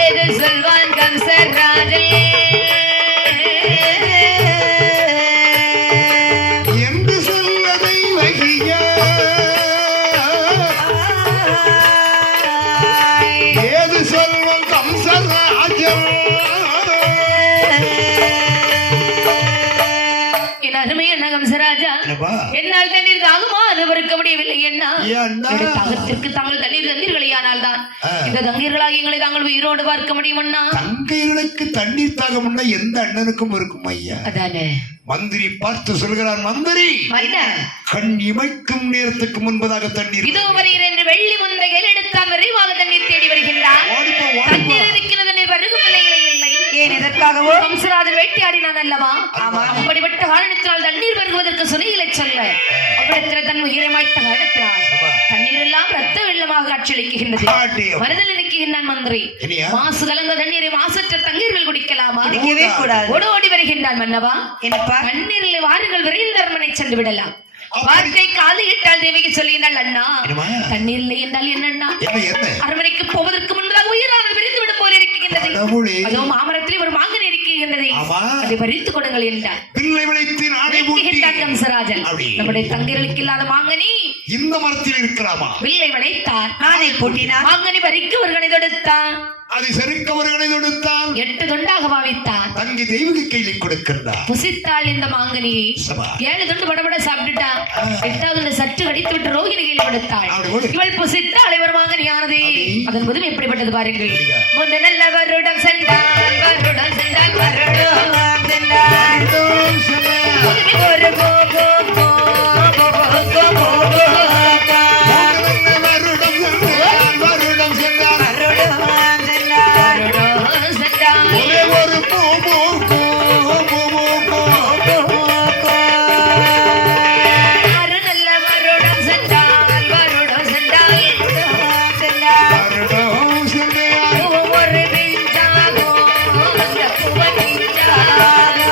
ஏது சொல்வான் கம்சராஜன், என்று சொல்லதை வகியா ஏது சொல்வம் கம்சராஜன். என் அருமை என்ன கம்சராஜா, என்னப்பா? என்னால் தண்ணீர் தாகமா அனுபவிக்க முடியவில்லை என்ன, ஏன் அண்ணா? என்னுடைய தாகத்திற்கு தாங்கள் தண்ணீர் தந்தீர்களேயானால் தான் இந்த தங்கீர்களாகி எங்களை தாங்கள் உயிரோடு பார்க்க முடியும் அண்ணா. தங்கைகளுக்கு தண்ணீர் தாகம்னா எந்த அண்ணனுக்கும் இருக்கும் ஐயா. அதானே மந்திரி பார்த்து சொல்கிறார், மந்திரி மன்னர், கண் இமைக்கும் நேரத்துக்கு முன்பதாக தண்ணீர் இதோ வருகிறேன் என்று வெள்ளி முந்தையில் எடுத்தான் விரைவாக தண்ணீர் தேடி வருகின்றான். ஓடிப்போ ஓடிப்போ. தண்ணீர் இருக்கிறது, தண்ணீர் வருகும் நிலையிலே இல்லை. ஏன் எதற்காகவோ? கம்சராஜன் வேட்டையாடினான் அல்லவா, அப்படிப்பட்ட காரணத்தினால் தண்ணீர் வருவதற்கு சுனையிலே சொல்ல அவ்விடத்தில் தன் உயிரை மாய்த்த காரணத்தினால் தண்ணீர் எல்லாம் ரத்த வெள்ளமாக காட்சியளிக்கின்றது. ஆட்டியம். மனதில் நிற்கின்றான் மந்திரி, இனியா? மாசு கலந்த தண்ணீரை மாசற்ற தண்ணீர்கள் குடிக்கலாமா? குடிக்கவே கூடாது. ஓடி வருகின்றான் மன்னவா, என்னப்பா? தண்ணீரில் வாருங்கள் விரைந்து அரண்மனை சென்று விடலாம். அப்படி- வார்த்தை காது இட்டால் தேவிக்கு சொல்லினாள் அண்ணா, என்னம்மா? தண்ணீர் இல்லை என்றால் என்னண்ணா, என்ன என்ன அரண்மனைக்கு போவதற்கு முன்பதாக உயிரானது விரிந்து விடும் போல இருக்கின்றது. கடவுளே. அதோ மாமரத்தில் ஒரு மாங்கனி இருக்கின்றது, ஆமா. அதை பறித்துக் கொடுங்கள் என்றார். பிள்ளை விளைத்து நாளை ஊட்டி நிற்கின்றான் கம்சராஜன். அப்படி. நம்முடைய தங்கைகளுக்கு இல்லாத மாங்கனி இந்த மரத்தில் இருக்கலாமா? வில்லை விளைத்தார், நானே பூட்டினார். மாங்கனி பறிக்க ஒருவனை தொடுத்தான், அதை செருக்கவர்களை தொடுத்தான். 8 தொண்டாக பாவித்தான். தங்கி தெய்வீக கையில் கொடுக்கின்றார். புசித்தாள் இந்த மாங்கனியை, சபா. 7 தொண்டு படபட சாப்பிட்டுட்டான். 8வது சற்று கடித்து விட்டு ரோகிணி கையில் கொடுத்தாள். அப்படி போடு. இவள் புசித்தாள், ஒரு மாங்கனியானது. அப்படி. அதன் புதுமை எப்படிப்பட்டது பாருங்கள். அப்படியா? முன்ன நல்ல வருடம் சென்றால் வருடம் சென்றால் வருடம் சென்றால் புதுமை ஒரு கோ கோ கோ கோ கோ கோ கோ கோ. வருடம் சென்றார், வருடம் சென்றார். வருடம் சென்றால் ஒரே ஒரு பூ பூக்கும், பூ பூக்கும். ஆறு நல்ல வருடம் சென்றால் வருடம் சென்றால் வருடம் சென்றார். ஒரு பிஞ்சாகோ அந்த பூவ பிஞ்சாகோ.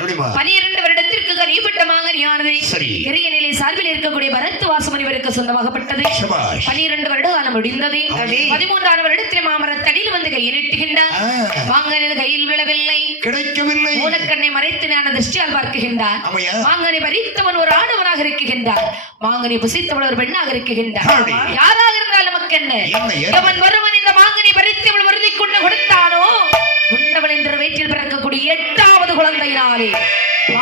எப்படிம்மா? 12 வருடத்திற்கு கனியப்பட்ட மாங்கனியானது சரி. இறையநிலை சார்பில் இருக்கக்கூடிய பரத் வாசமுனிவருக்கு சொந்தமாகப்பட்டது. சபாஷ். 12 வருட காலம் முடிந்தது. அடே. 13ஆம் வருடத்தில் மாமரத்தடியில் வந்து கையிலிட்டுகின்றார். மாங்கனி கையில் விழவில்லை, கிடைக்கவில்லை. மூலக்கண்ணை மறைத்து ஞான திருஷ்டியால் பார்க்குகின்றார். ஆமையா? மாங்கனி பறித்தவன் ஒரு ஆடவனாக இருக்கின்றார், மாங்கனி புசித்தவள் ஒரு பெண்ணாக இருக்கின்றார். அடே. யாராக இருந்தாலும் நமக்கு என்ன? என்ன? எவன் ஒருவன் இந்த மாங்கனி பறித்தவள் வருதி கொண்டு கொடுத்தானோ உண்டவள் என்ற வயிற்றில் பிறக்கக்கூடிய 8வது குழந்தையினாலே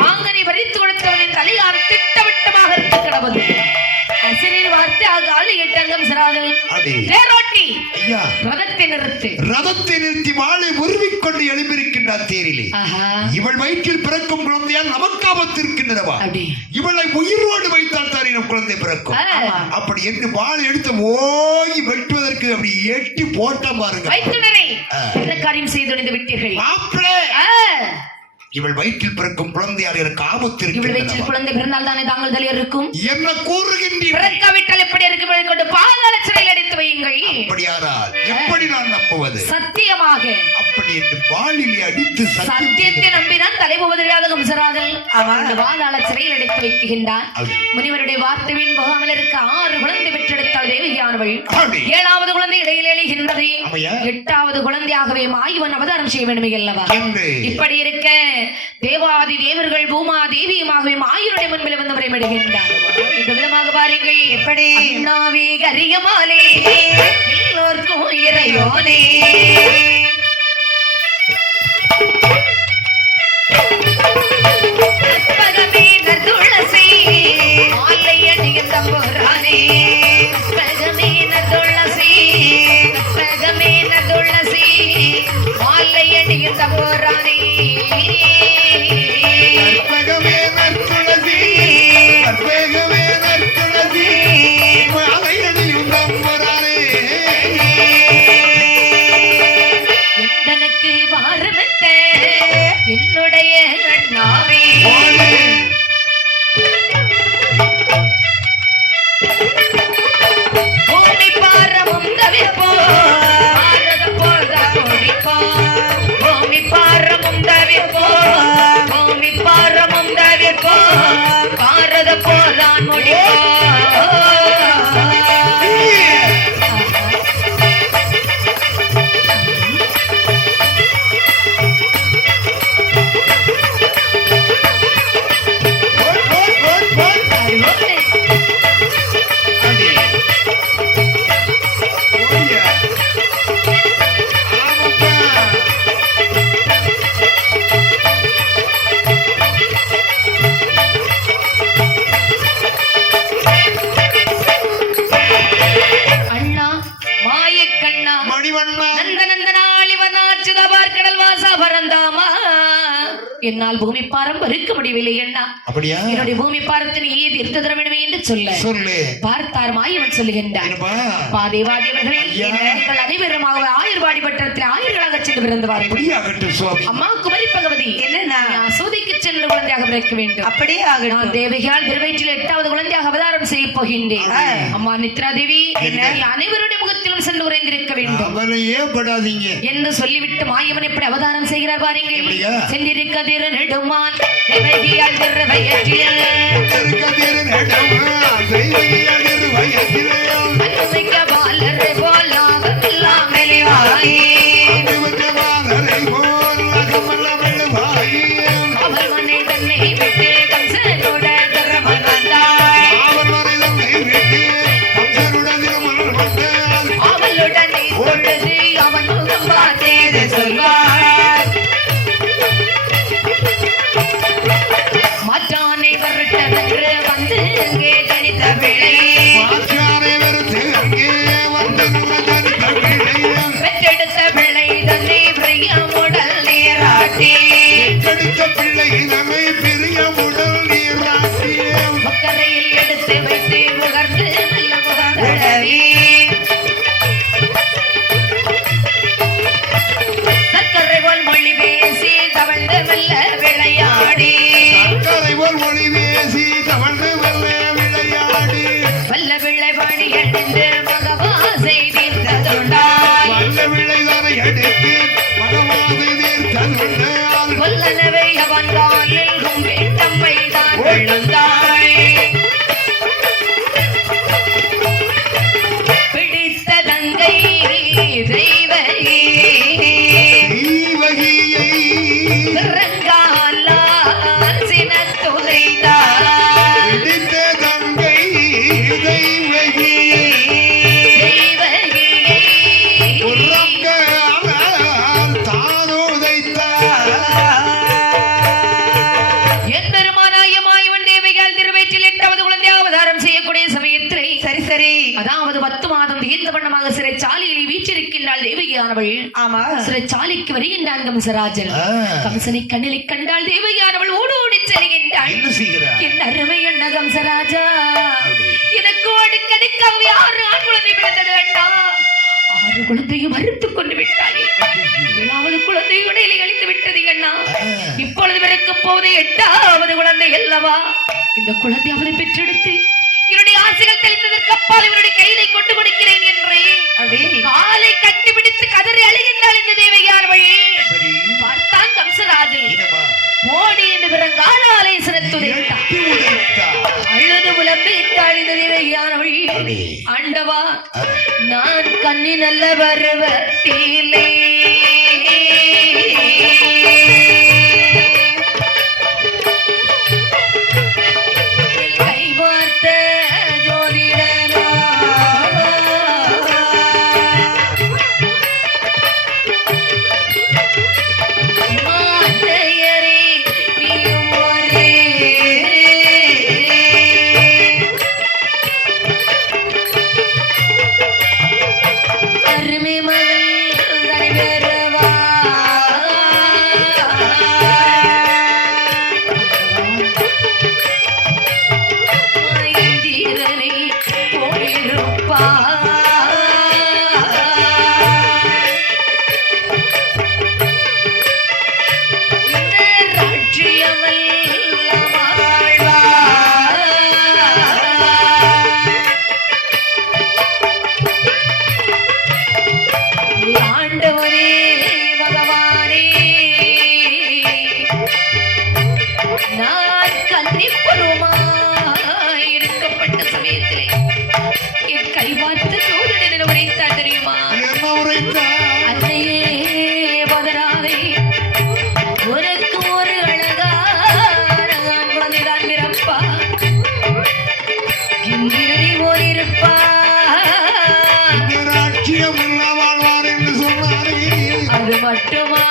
மாங்கனி பறித்து கொடுத்தவனின் தலையால் திட்டவட்டமாக இருக்க கிடவது. அசிரின் வார்த்தை ஆகாது எட்டங்கம் சிறாதல். அடே. தேரோட்டி ஐயா, ரதத்தை நிறுத்து. ரதத்தை நிறுத்தி வாளை உருவிக்கொண்டு எழுப்பியிருக்கின்றார் தேரிலே. ஆஹா. இவள் வயிற்றில் பிறக்கும் குழந்தையால் நமக்கு ஆபத்து இருக்கின்றனவா? அப்படி. இவளை உயிரோடு வைத்தால் தான் நம் குழந்தை பிறக்கும். ஆ. அப்படி என்று வாளை எடுத்து ஓங்கி வெட்டுவதற்கு அப்படி எட்டி போட்ட பாருங்க. வைத்துடனே என்ன காரியம் செய்து விட்டீர்கள்? மாப்பிளே, ஆ. இவள் வயிற்றில் பிறக்கும் குழந்தையால் எனக்கு ஆபத்து இவள் வயிற்றில் இருக்கின்றனவா? குழந்தை பிறந்தால் தானே தாங்கள் தலையர் இருக்கும். என்ன கூறுகின்றீர்கள்? பிறக்காவிட்டால் எப்படி இருக்கும்? கொண்டு பாதாள சிறையில் அடைத்து வையுங்கள். அப்படியானால் எப்படி நான் நம்புவது? சத்தியமாக அப்படி என்று வாளிலே அடித்து சத்தியத்தை நம்பினால் தலைமுதலாக சிறாதல் ஆமா. வாதாள சிறையில் அடைத்து வைக்கின்றான். அப்படி. முனிவருடைய வார்த்தையின் போகாமல் இருக்க 6 குழந்தை பெற்றெடுத்தால் தேவகியானவள். அப்படி. 7வது குழந்தை இடையில் எழுகின்றது. ஆமையா? 8வது குழந்தையாகவே மாயவன் அவதாரம் செய்ய வேண்டும் அல்லவா? என்று இப்படி இருக்க தேவாதி தேவர்கள் பூமா தேவியுமாகவே மாயனுடைய முன்பில் வந்து முறையிடுகின்றார். இந்த விதமாக பாருங்கள். எப்படி அண்ணாவே கரியமாலே எல்லோர்க்கும் இறையோனே கற்பகமே நற்துளசி மாலை அணிய தம்புரானே கற்பகமே நற்துளசி கற்பகமே நற்துளசி மாலை அணிய தம்புரானே கற்பகமே நற்துளசி, கற்பகமே நற்துளசி, மாலை அணியும் தம்புரானே. எந்தனுக்கு பாரமத்த என்னுடைய அண்ணாவே ஓடு. பூமி பாரமும் தவிர்ப்போ பாரத போர்தா கொடிப்போ பூமி பாரமும் தவிர்ப்போ பூமி பாரமும் தவிர்ப்போ பாரத போர்தான் முடிப்போ. ஓடு, ஓடு, ஓடு, ஓடு. அடி. ஓடியா. ஆமாப்பா. அண்ணா மாயக்கண்ணா மணிவண்ணா. நந்த நந்தனாளிவனாச்சுத பார்க்கடல் வாசா பரந்தாமா என்னால் பூமி பாரம் பறிக்க முடியவில்லை அண்ணா. அப்படியா? என்னுடைய பூமி பாரத்தின் ஏது இருக்க தர வேண்டும் என்று சொல்ல சொல்லு. பார்த்தார் மாயவன் சொல்லுகின்றார். என்னப்பா? பாதேவாதியவர்களே ஐயா. நீங்கள் அனைவருமாக ஆயுர்வாடி பட்டத்தில் ஆயுர்களாக சென்று பிறந்தவார்கள். அப்படியாகட்டும் சுவாமி. அம்மா குமரி பகவதி என்னன்னா? நான் சோதிக்கு சென்று குழந்தையாக பிறக்க வேண்டும். அப்படியே நான் ஆகட்டும். தேவகியால் திருவயிற்றில் 8வது குழந்தையாக அவதாரம் செய்ய போகின்றேன். அம்மா நித்ரா தேவி என்னை அனைவருடைய முகத்திலும் சென்று உறைந்திருக்க வேண்டும் அவளையே படாதீங்க என்று சொல்லிவிட்டு மாயவன் எப்படி அவதாரம் செய்கிறார் பாருங்கள். எப்படியா? சென்றிருக்க திரு நெடுமான் தேவகியால் திருவயிற்றில் அனுமிக்க பாலரை போலாக எல்லாம் மெலிவாய் அவள் மனை தன்னை விட்டு கம்சனோட தரமன் வந்தாள். அவளுடனே பொழுது அவன் முகம் பார்த்தேது சொல்வார். மாற்றானை வரட்டவென்று வந்து தேவகியானவள் ஆமா சிறைச்சாலைக்கு வருகின்றான் கம்சராஜன். கம்சனை கண்ணிலை கண்டால் தேவகியானவள் ஓடோடி செல்கின்றாள். என்ன செய்கிறார்? என் அருமை என்ன கம்சராஜா, எனக்கு அடுக்கடுக்காக 6 ஆண் குழந்தை பிறந்தது வேண்டாம். 6 குழந்தையும் மறுத்துக் கொண்டு விட்டாளே. 7வது குழந்தை உடையிலே அழித்து விட்டது அண்ணா. இப்பொழுது பிறக்க போது 8வது குழந்தை அல்லவா. இந்த குழந்தை அவளை பெற்றெடுத்து என்னுடைய ஆசைகள் தெளிந்ததற்கு அப்பால் இவருடைய கையிலை கொண்டு கொடுக்கிறேன் என்றே காலை கட்டி பிடித்து கதறி அழுகின்றாள் இந்த தேவகியானவள். பார்த்தான் கம்சராஜன். ஓடி என்று பிறங்காலே சிரத்துடைத்தாள். அழுது புலம்பித்தாள் இந்த தேவகியானவள். ஆண்டவா, நான் கண்ணி நல்ல பருவத்திலே கை பார்த்த ஜோதிடனா மாத்தையரே நீயும் ஒரே அருமை மகள் நடைபெறவா இந்திரனை போயிருப்பா இந்த ராஜ்யமெல்லாம் ஆழ்வா. ஆண்டவரே பகவானே, நான் கன்னிப்பருவமாய் இருக்கப்பட்ட சமயத்திலே என் கை பார்த்து சோதனை உரைத்தார் தெரியுமா? என்ன உரைத்தார்? அன்னையே பதராதே, உனக்கு ஒரு அழகான ஆண் குழந்தைதான் பிறப்பா. இந்திரனை போலிருப்பா. ராட்சியம் எல்லாம் வாழ்வார் என்று சொன்னாரே. அது மட்டுமா,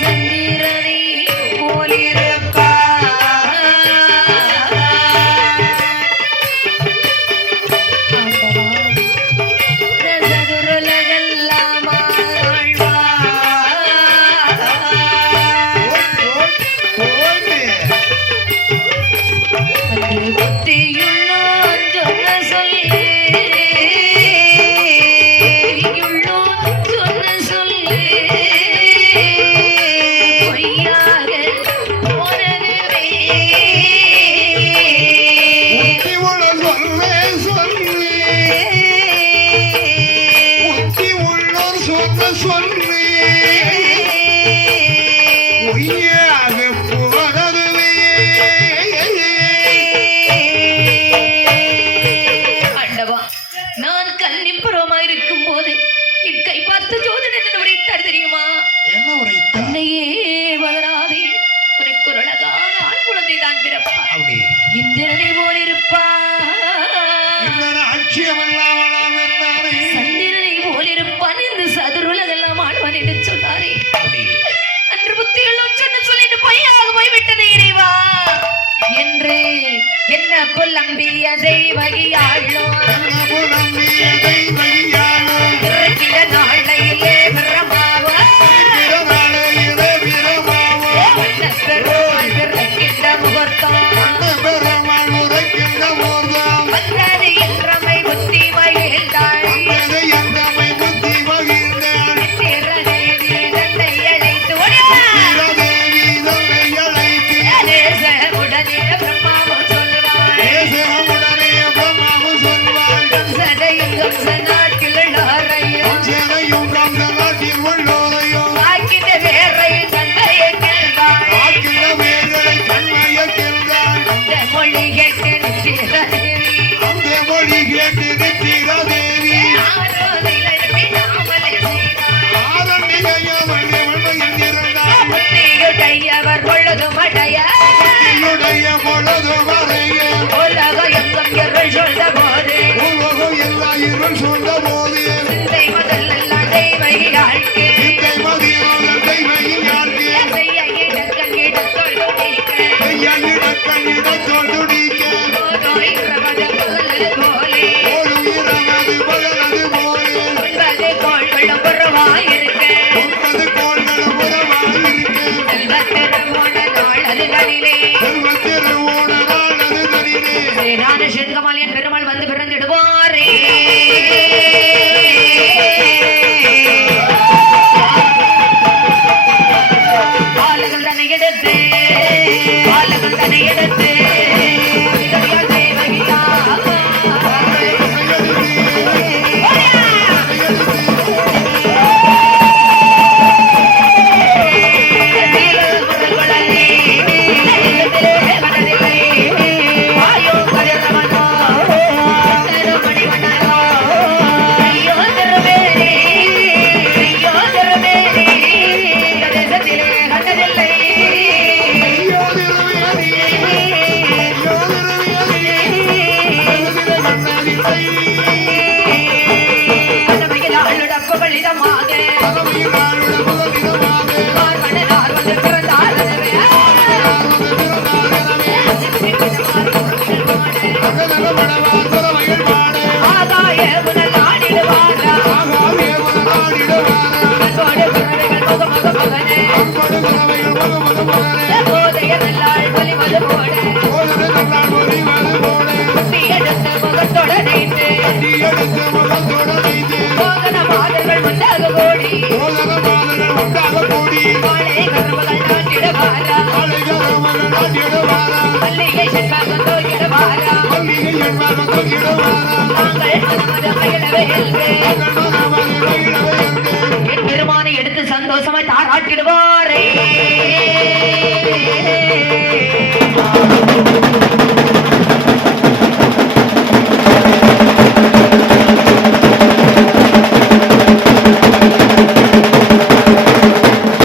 சந்திரனை போலிருப்பா. சதுருலகெல்லாம் ஆழ்வா. அது புத்தியுள்ளோன் சொன்ன சொல்லே, புத்தியுள்ளோன் சொன்ன சொல்லே பொய்யாக போனதுவே. புத்தி உள்ள சொல்லே சொல்லி, புத்தி உள்ளோர் சொன்ன சொல்லி பொய்யாக போனதுவே. ஆண்டவா, நான் கன்னிப்பருவமாயிருக்கும் போது என் கை பார்த்து ஜோதிடன் உரைத்தார் தெரியுமா? என்ன உரைத்தார்? அன்னையே வளராதே, உனக்கு ஒரு அழகான ஆண் குழந்தை தான் பிறப்பா. அப்படி இந்திரனை போலிருப்பா. இந்த ராட்சியம் எல்லாம் வளம் என்றாரே. சந்திரனை போலிருப்பான் என்று சதுருலகெல்லாம் ஆழ்வான் என்று சொன்னாரே. அப்படி அன்று புத்தியுள்ளோன் சொன்ன சொல்லிட்டு பொய்யாக போய்விட்டது இறைவா என்று என்ன புலம்பிய தெய்வகியாளோ என்ன புலம்பியதை மையாளோ. இருக்கிற நாளையிலே பிரமாவா பிறநாளையிலே பிரமாவோ. பெருமாள் பிறக்கின்ற முகூர்த்தம் பெருமாள் உரைக்கின்ற போதும் வந்தது என்றமை புத்தி மகிழ்ந்தாள். வந்தது என்றமை புத்தி மகிழ்ந்தாள். திரதேவி தன்னை அழைத்து ஓடினாள். வீரதேவி தன்னை அழைத்து தேசமுடனே பிரம்மாவும் சொல்வாள். தேசமுடனே பிரம்மாவும் சொல்வாள். கம்சனையும் கம்ச நாட்டில் உள்ளோரையும் கம்சனையும் கம்ச நாட்டில் உள்ளோரையும் ஆக்கின வேரையும் தந்தையை கேள்வாள். ஆக்கின்ற வேர்களை கண்மையை கேள்வாள். அந்த மொழி கேட்டு நித்திரதேவி அந்த மொழி கேட்டு நித்திரதேவி ஆரோதில் நாமலை செய்தாள். ஆரண்யவள் இருந்தாள். புத்தியுடையவர் பொழுதும் அடைய புத்தியுடைய பொழுது வரைய உலக எங்கும் இருள் சொல்ந்த போது உலகம் எல்லா இருள் சொன்ன போது சிந்தை முதல் தெய்வகியாழ்க்கு சிந்தை மதியோதர் தெய்வகில் யாருக்கு செய்ய இடக்கண் இடத்தோள் துடிக்க கையாண்டிடக்கண்ணிடத்தோடு துடிக்க போதோய் பிரபத பகல் போலே ஒரு இரவது பகலது மன்னனார் வந்து பிறந்தார் எனவே. ஆகாய முதல் நாடிடுவாரா அன்போடு குழந்தைகள் முக மகனே போதைய நல்லாள் பொலிவது போட எடுத்த முகத்தோட நீண்டு போதன மாதர்கள் உண்டாக கோடி மாலை கருமகள் நாட்டிடுவாரா மல்லிகை செண்பகம் தோக்கிடுவாரா நாங்கள் மனமத மகிழவே